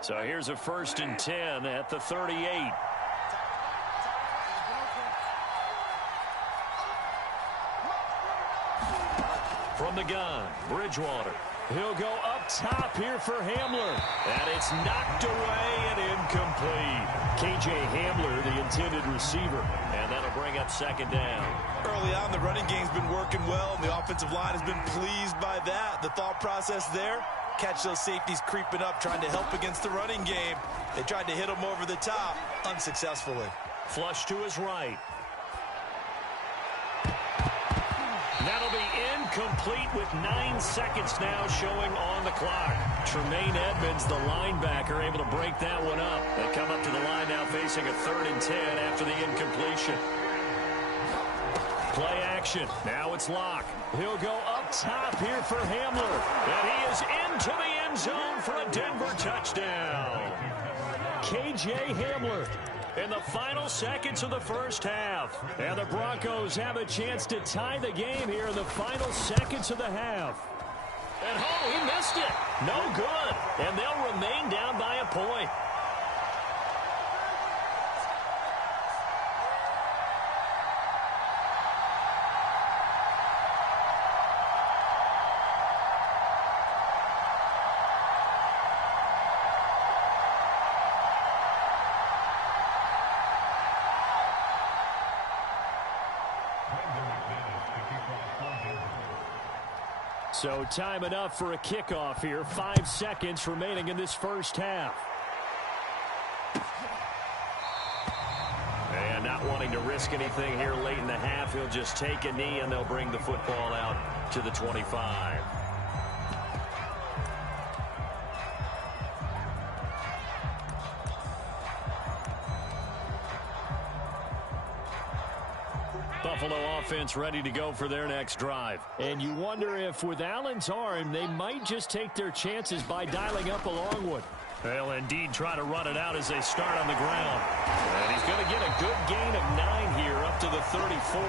So here's a 1st and 10 at the 38. From the gun, Bridgewater. He'll go up top here for Hamler. And it's knocked away and incomplete. K.J. Hamler, the intended receiver. And that'll bring up 2nd down. Early on, the running game's been working well, and the offensive line has been pleased by that. The thought process there, catch those safeties creeping up, trying to help against the running game. They tried to hit him over the top, unsuccessfully. Flush to his right. That'll be incomplete with 9 seconds now showing on the clock. Tremaine Edmonds, the linebacker, able to break that one up. They come up to the line now facing a 3rd and 10 after the incompletion. Play action. Now it's Locke. He'll go up top here for Hamler. And he is into the end zone for a Denver touchdown. K.J. Hamler in the final seconds of the first half. And the Broncos have a chance to tie the game here in the final seconds of the half. And he missed it. No good. And they'll remain down by a point. So time enough for a kickoff here. 5 seconds remaining in this first half. And not wanting to risk anything here late in the half, he'll just take a knee and they'll bring the football out to the 25. Buffalo offense ready to go for their next drive. And you wonder if with Allen's arm, they might just take their chances by dialing up a long one. They'll indeed try to run it out as they start on the ground. And he's going to get a good gain of 9 here up to the 34.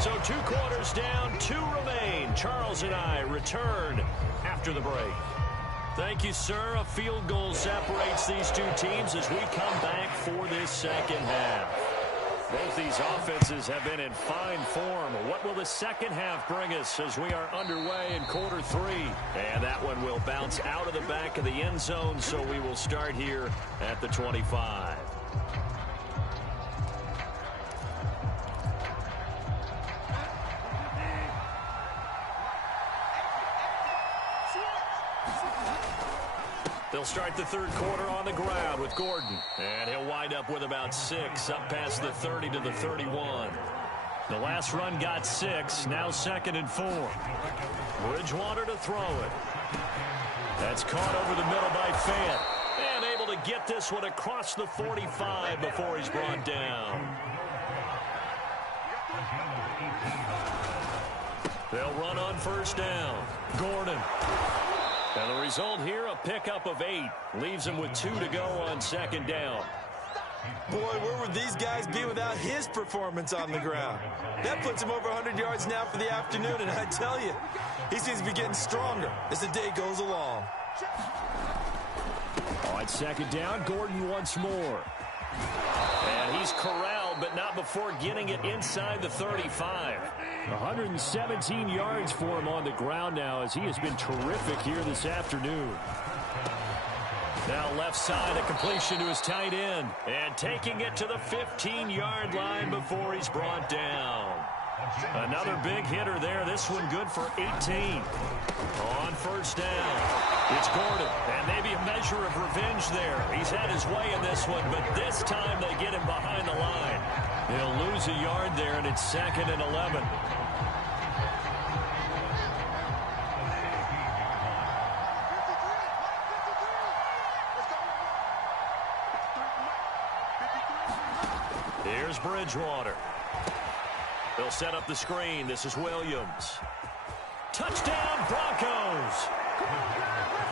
So 2 quarters down, 2 remain. Charles and I return after the break. Thank you, sir. A field goal separates these 2 teams as we come back for this second half. Both these offenses have been in fine form. What will the second half bring us as we are underway in quarter 3? And that one will bounce out of the back of the end zone, so we will start here at the 25. They'll start the third quarter on the ground with Gordon. And he'll wind up with about 6 up past the 30 to the 31. The last run got 6. Now 2nd and 4. Bridgewater to throw it. That's caught over the middle by Fant. And able to get this one across the 45 before he's brought down. They'll run on first down. Gordon. And the result here, a pickup of 8. Leaves him with 2 to go on 2nd down. Boy, where would these guys be without his performance on the ground? That puts him over 100 yards now for the afternoon, and I tell you, he seems to be getting stronger as the day goes along. On second down, Gordon once more. And he's corralled, but not before getting it inside the 35. 117 yards for him on the ground now as he has been terrific here this afternoon. Now left side, a completion to his tight end. And taking it to the 15-yard line before he's brought down. Another big hitter there. This one good for 18. On first down, it's Gordon. And maybe a measure of revenge there. He's had his way in this one, but this time they get him behind the line. He'll lose a yard there, and it's 2nd and 11. Here's Bridgewater. They'll set up the screen. This is Williams. Touchdown, Broncos.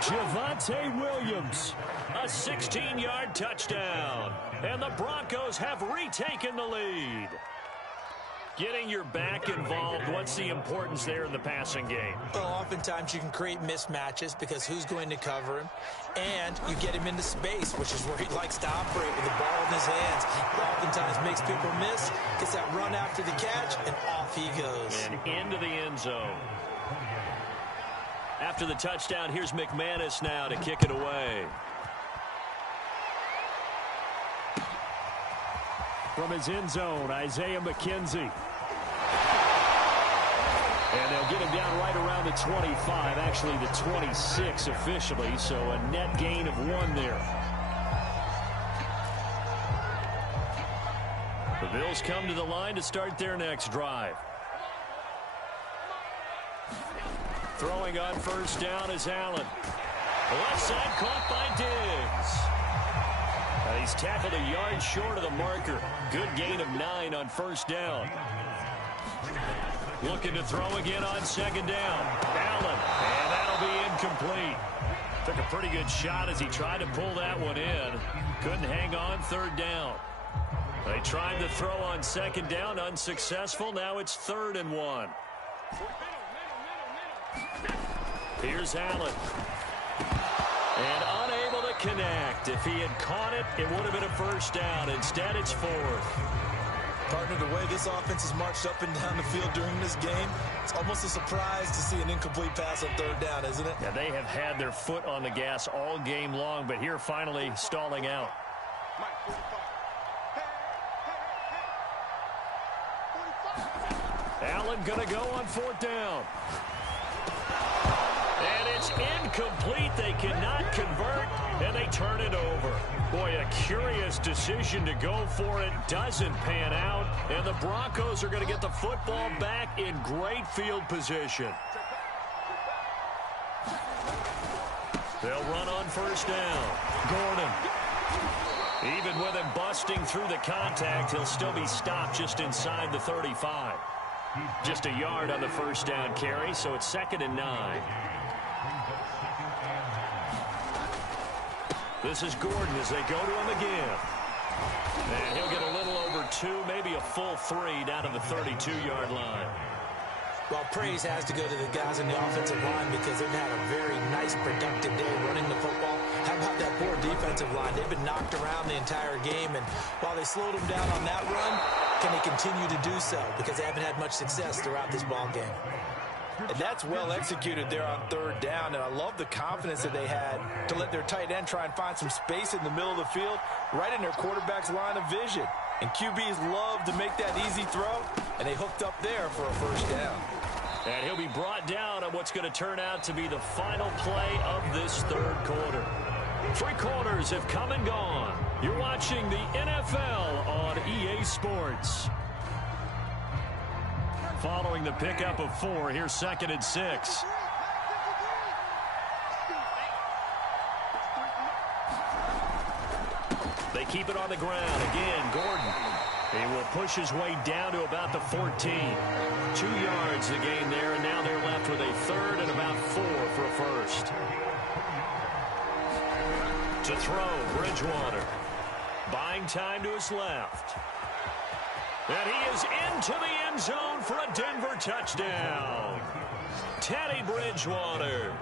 Javonte Williams. A 16-yard touchdown. And the Broncos have retaken the lead. Getting your back involved, what's the importance there in the passing game? Well, oftentimes you can create mismatches because who's going to cover him? And you get him into space, which is where he likes to operate with the ball in his hands. Oftentimes makes people miss, gets that run after the catch, and off he goes. And into the end zone. After the touchdown, here's McManus now to kick it away. From his end zone, Isaiah McKenzie. And they'll get him down right around the 25, actually the 26 officially, so a net gain of 1 there. The Bills come to the line to start their next drive. Throwing on first down is Allen. Left side caught by Diggs. He's tackled a yard short of the marker. Good gain of 9 on first down. Looking to throw again on second down. Allen, and that'll be incomplete. Took a pretty good shot as he tried to pull that one in. Couldn't hang on third down. They tried to throw on second down, unsuccessful. Now it's 3rd and 1. Here's Allen. And unable to connect. If he had caught it, it would have been a first down. Instead, it's 4th. Partner, the way this offense has marched up and down the field during this game, it's almost a surprise to see an incomplete pass on 3rd down, isn't it? Yeah, they have had their foot on the gas all game long, but here finally stalling out. Allen going to go on 4th down. And it's incomplete. They cannot convert, and they turn it over. Boy, a curious decision to go for it. Doesn't pan out, and the Broncos are going to get the football back in great field position. They'll run on first down. Gordon. Even with him busting through the contact, he'll still be stopped just inside the 35. Just a yard on the first down carry, so it's 2nd and 9. This is Gordon as they go to him again. And he'll get a little over 2, maybe a full 3 down to the 32-yard line. Well, praise has to go to the guys in the offensive line because they've had a very nice, productive day running the football. How about that poor defensive line? They've been knocked around the entire game, and while they slowed them down on that run, can they continue to do so? Because they haven't had much success throughout this ball game. And that's well executed there on 3rd down, and I love the confidence that they had to let their tight end try and find some space in the middle of the field, right in their quarterback's line of vision. And QBs love to make that easy throw, and they hooked up there for a first down. And he'll be brought down on what's going to turn out to be the final play of this 3rd quarter. 3 quarters have come and gone. You're watching the NFL on EA Sports. Following the pickup of 4, here's 2nd and 6. They keep it on the ground. Again, Gordon. He will push his way down to about the 14. 2 yards the gain there, and now they're left with a 3rd and about 4 for a first. To throw, Bridgewater. Buying Playing time to his left. And he is into the end zone for a Denver touchdown. Teddy Bridgewater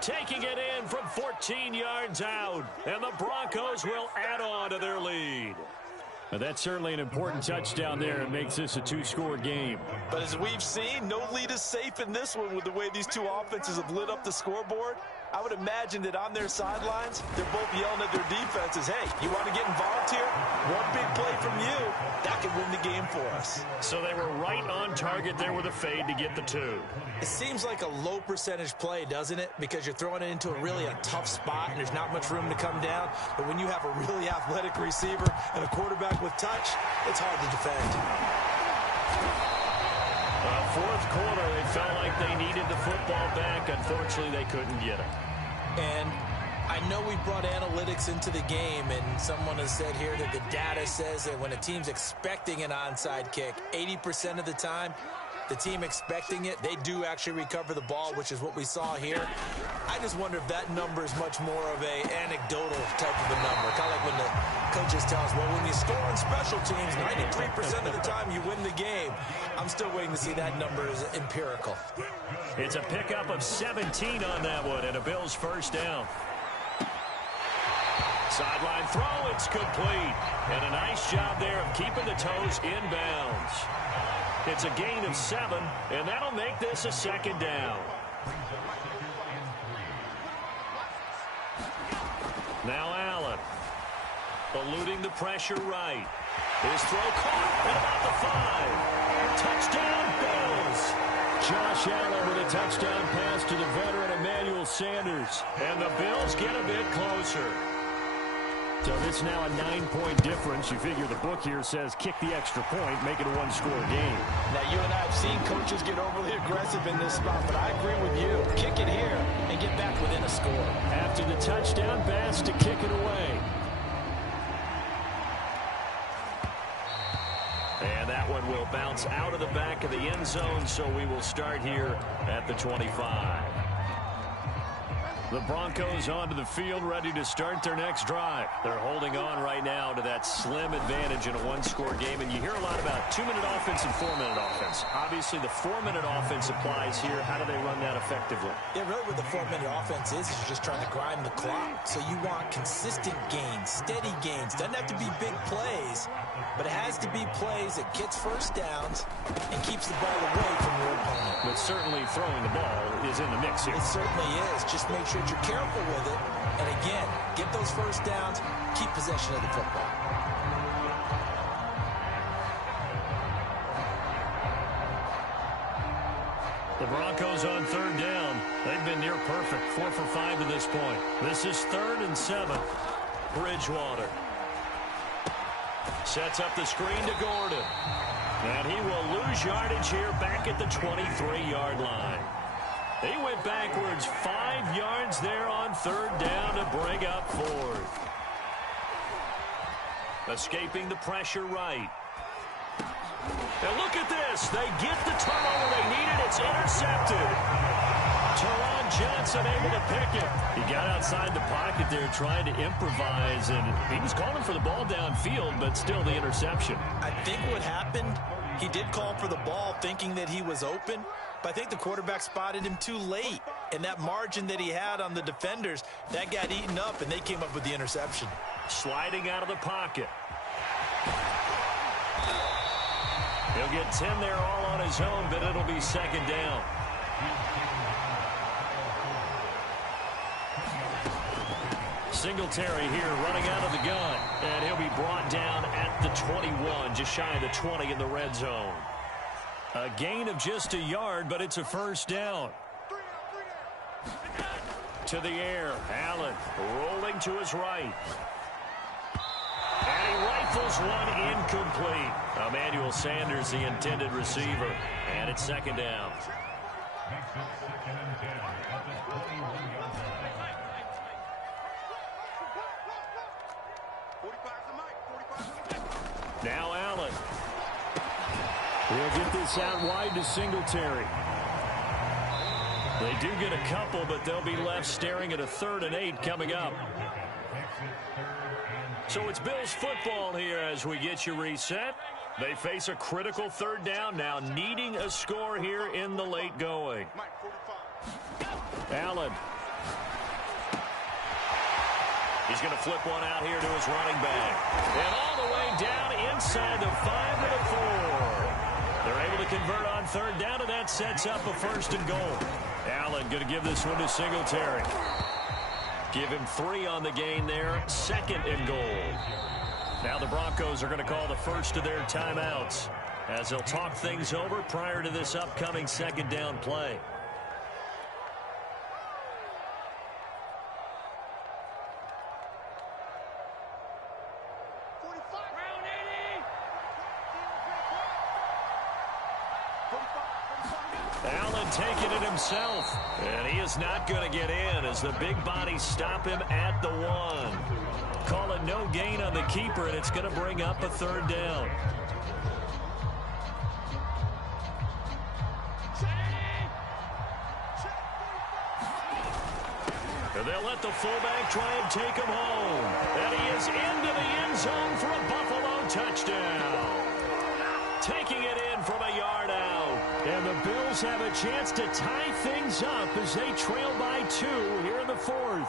taking it in from 14 yards out. And the Broncos will add on to their lead. Well, that's certainly an important touchdown there. It makes this a two-score game. But as we've seen, no lead is safe in this one with the way these two offenses have lit up the scoreboard. I would imagine that on their sidelines, they're both yelling at their defenses, hey, you want to get involved here? One big play from you, that could win the game for us. So they were right on target there with a fade to get the two. It seems like a low percentage play, doesn't it? Because you're throwing it into a tough spot and there's not much room to come down. But when you have a really athletic receiver and a quarterback with touch, it's hard to defend. Fourth quarter, they felt like they needed the football back. Unfortunately, they couldn't get it. And I know we brought analytics into the game, and someone has said here that the data says that when a team's expecting an onside kick, 80% of the time, the team expecting it, they do actually recover the ball, which is what we saw here. I just wonder if that number is much more of a anecdotal type of a number. Kind of like when the coaches tell us, well, when you score on special teams, 93% of the time you win the game. I'm still waiting to see that number is empirical. It's a pickup of 17 on that one, and a Bills first down. Sideline throw, it's complete. And a nice job there of keeping the toes inbounds. It's a gain of 7, and that'll make this a second down. Now Allen, eluding the pressure right. His throw caught at about the 5. Touchdown, Bills. Josh Allen with a touchdown pass to the veteran Emmanuel Sanders. And the Bills get a bit closer. So this is now a 9-point difference. You figure the book here says kick the extra point, make it a one-score game. Now, you and I have seen coaches get overly aggressive in this spot, but I agree with you. Kick it here and get back within a score. After the touchdown pass to kick it away. And that one will bounce out of the back of the end zone, so we will start here at the 25. The Broncos onto the field, ready to start their next drive. They're holding on right now to that slim advantage in a one-score game. And you hear a lot about 2-minute offense and 4-minute offense. Obviously, the 4-minute offense applies here. How do they run that effectively? Yeah, really what the 4-minute offense is you're just trying to grind the clock. So you want consistent gains, steady gains. Doesn't have to be big plays, but it has to be plays that gets first downs and keeps the ball away from your opponent. But certainly throwing the ball is in the mix here. It certainly is. Just make sure that you're careful with it. And again, get those first downs, keep possession of the football. The Broncos on third down. They've been near perfect, 4 for 5 to this point. This is 3rd and 7. Bridgewater sets up the screen to Gordon. And he will lose yardage here back at the 23-yard line. He went backwards 5 yards there on third down to bring up 4th. Escaping the pressure right. And look at this. They get the turnover they needed. It's intercepted. Teron Johnson able to pick it. He got outside the pocket there trying to improvise, and he was calling for the ball downfield, but still the interception. I think what happened, he did call for the ball thinking that he was open, but I think the quarterback spotted him too late. And that margin that he had on the defenders, that got eaten up, and they came up with the interception. Sliding out of the pocket. He'll get 10 there all on his own, but it'll be second down. Singletary here running out of the gun, and he'll be brought down at the 21, just shy of the 20 in the red zone. A gain of just a yard, but it's a first down. To the air, Allen rolling to his right. And he rifles one incomplete. Emmanuel Sanders, the intended receiver. And it's second down. Now Allen. He'll get this out wide to Singletary. They do get a couple, but they'll be left staring at a 3rd and 8 coming up. So it's Bills football here as we get you reset. They face a critical third down now, needing a score here in the late going. Allen. He's going to flip one out here to his running back. And all the way down inside the 5 to the 4. They're able to convert on third down, and that sets up a 1st and goal. Allen going to give this one to Singletary. Give him 3 on the gain there, 2nd and goal. Now the Broncos are going to call the first of their timeouts as they'll talk things over prior to this upcoming 2nd down play. Allen taking it himself, and he is not going to get in as the big bodies stop him at the 1. Call it no gain on the keeper, and it's going to bring up a 3rd down. And they'll let the fullback try and take him home. And he is into the end zone for a Buffalo touchdown. Taking it in from a yard out. And the Bills have a chance to tie things up as they trail by 2 here in the 4th.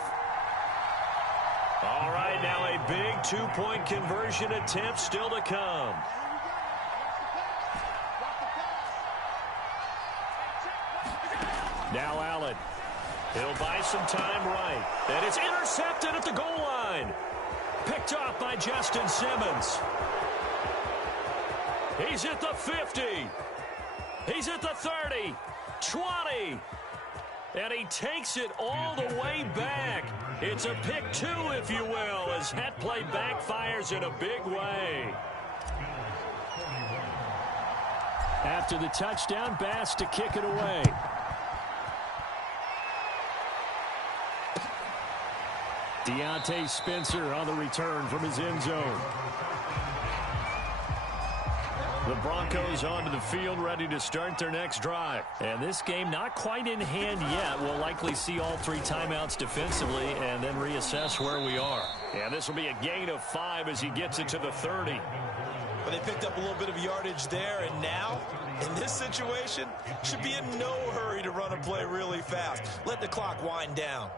All right, now a big 2-point conversion attempt still to come. Now Allen. He'll buy some time right. And it's intercepted at the goal line. Picked off by Justin Simmons. He's at the 50. He's at the 30. 20. And he takes it all the way back. It's a pick 2, if you will, as that play backfires in a big way. After the touchdown, Bass to kick it away. Deontay Spencer on the return from his end zone. The Broncos onto the field, ready to start their next drive. And this game not quite in hand yet. We'll likely see all 3 timeouts defensively and then reassess where we are. And this will be a gain of 5 as he gets it to the 30. But they picked up a little bit of yardage there, and now, in this situation, should be in no hurry to run a play really fast. Let the clock wind down.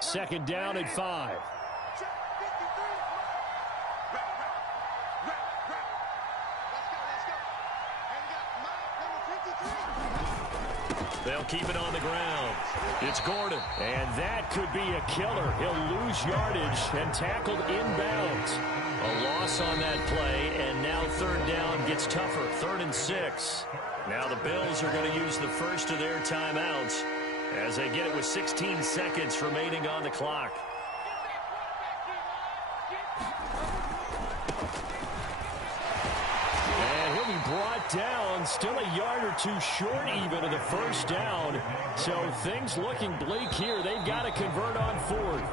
Second down at 5. They'll keep it on the ground. It's Gordon. And that could be a killer. He'll lose yardage and tackled inbounds. A loss on that play, and now 3rd down gets tougher. 3rd and 6. Now the Bills are going to use the first of their timeouts as they get it with 16 seconds remaining on the clock. And he'll be brought down, still a yard or 2 short even of the 1st down. So things looking bleak here. They've got to convert on 4th.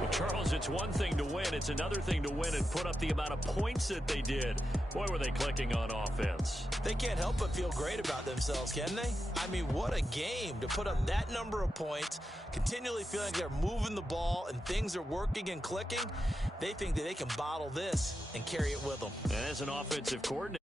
Well, Charles, it's one thing to win. It's another thing to win and put up the amount of points that they did. Boy, were they clicking on offense. They can't help but feel great about themselves, can they? I mean, what a game to put up that number of points, continually feeling like they're moving the ball and things are working and clicking. They think that they can bottle this and carry it with them. And as an offensive coordinator,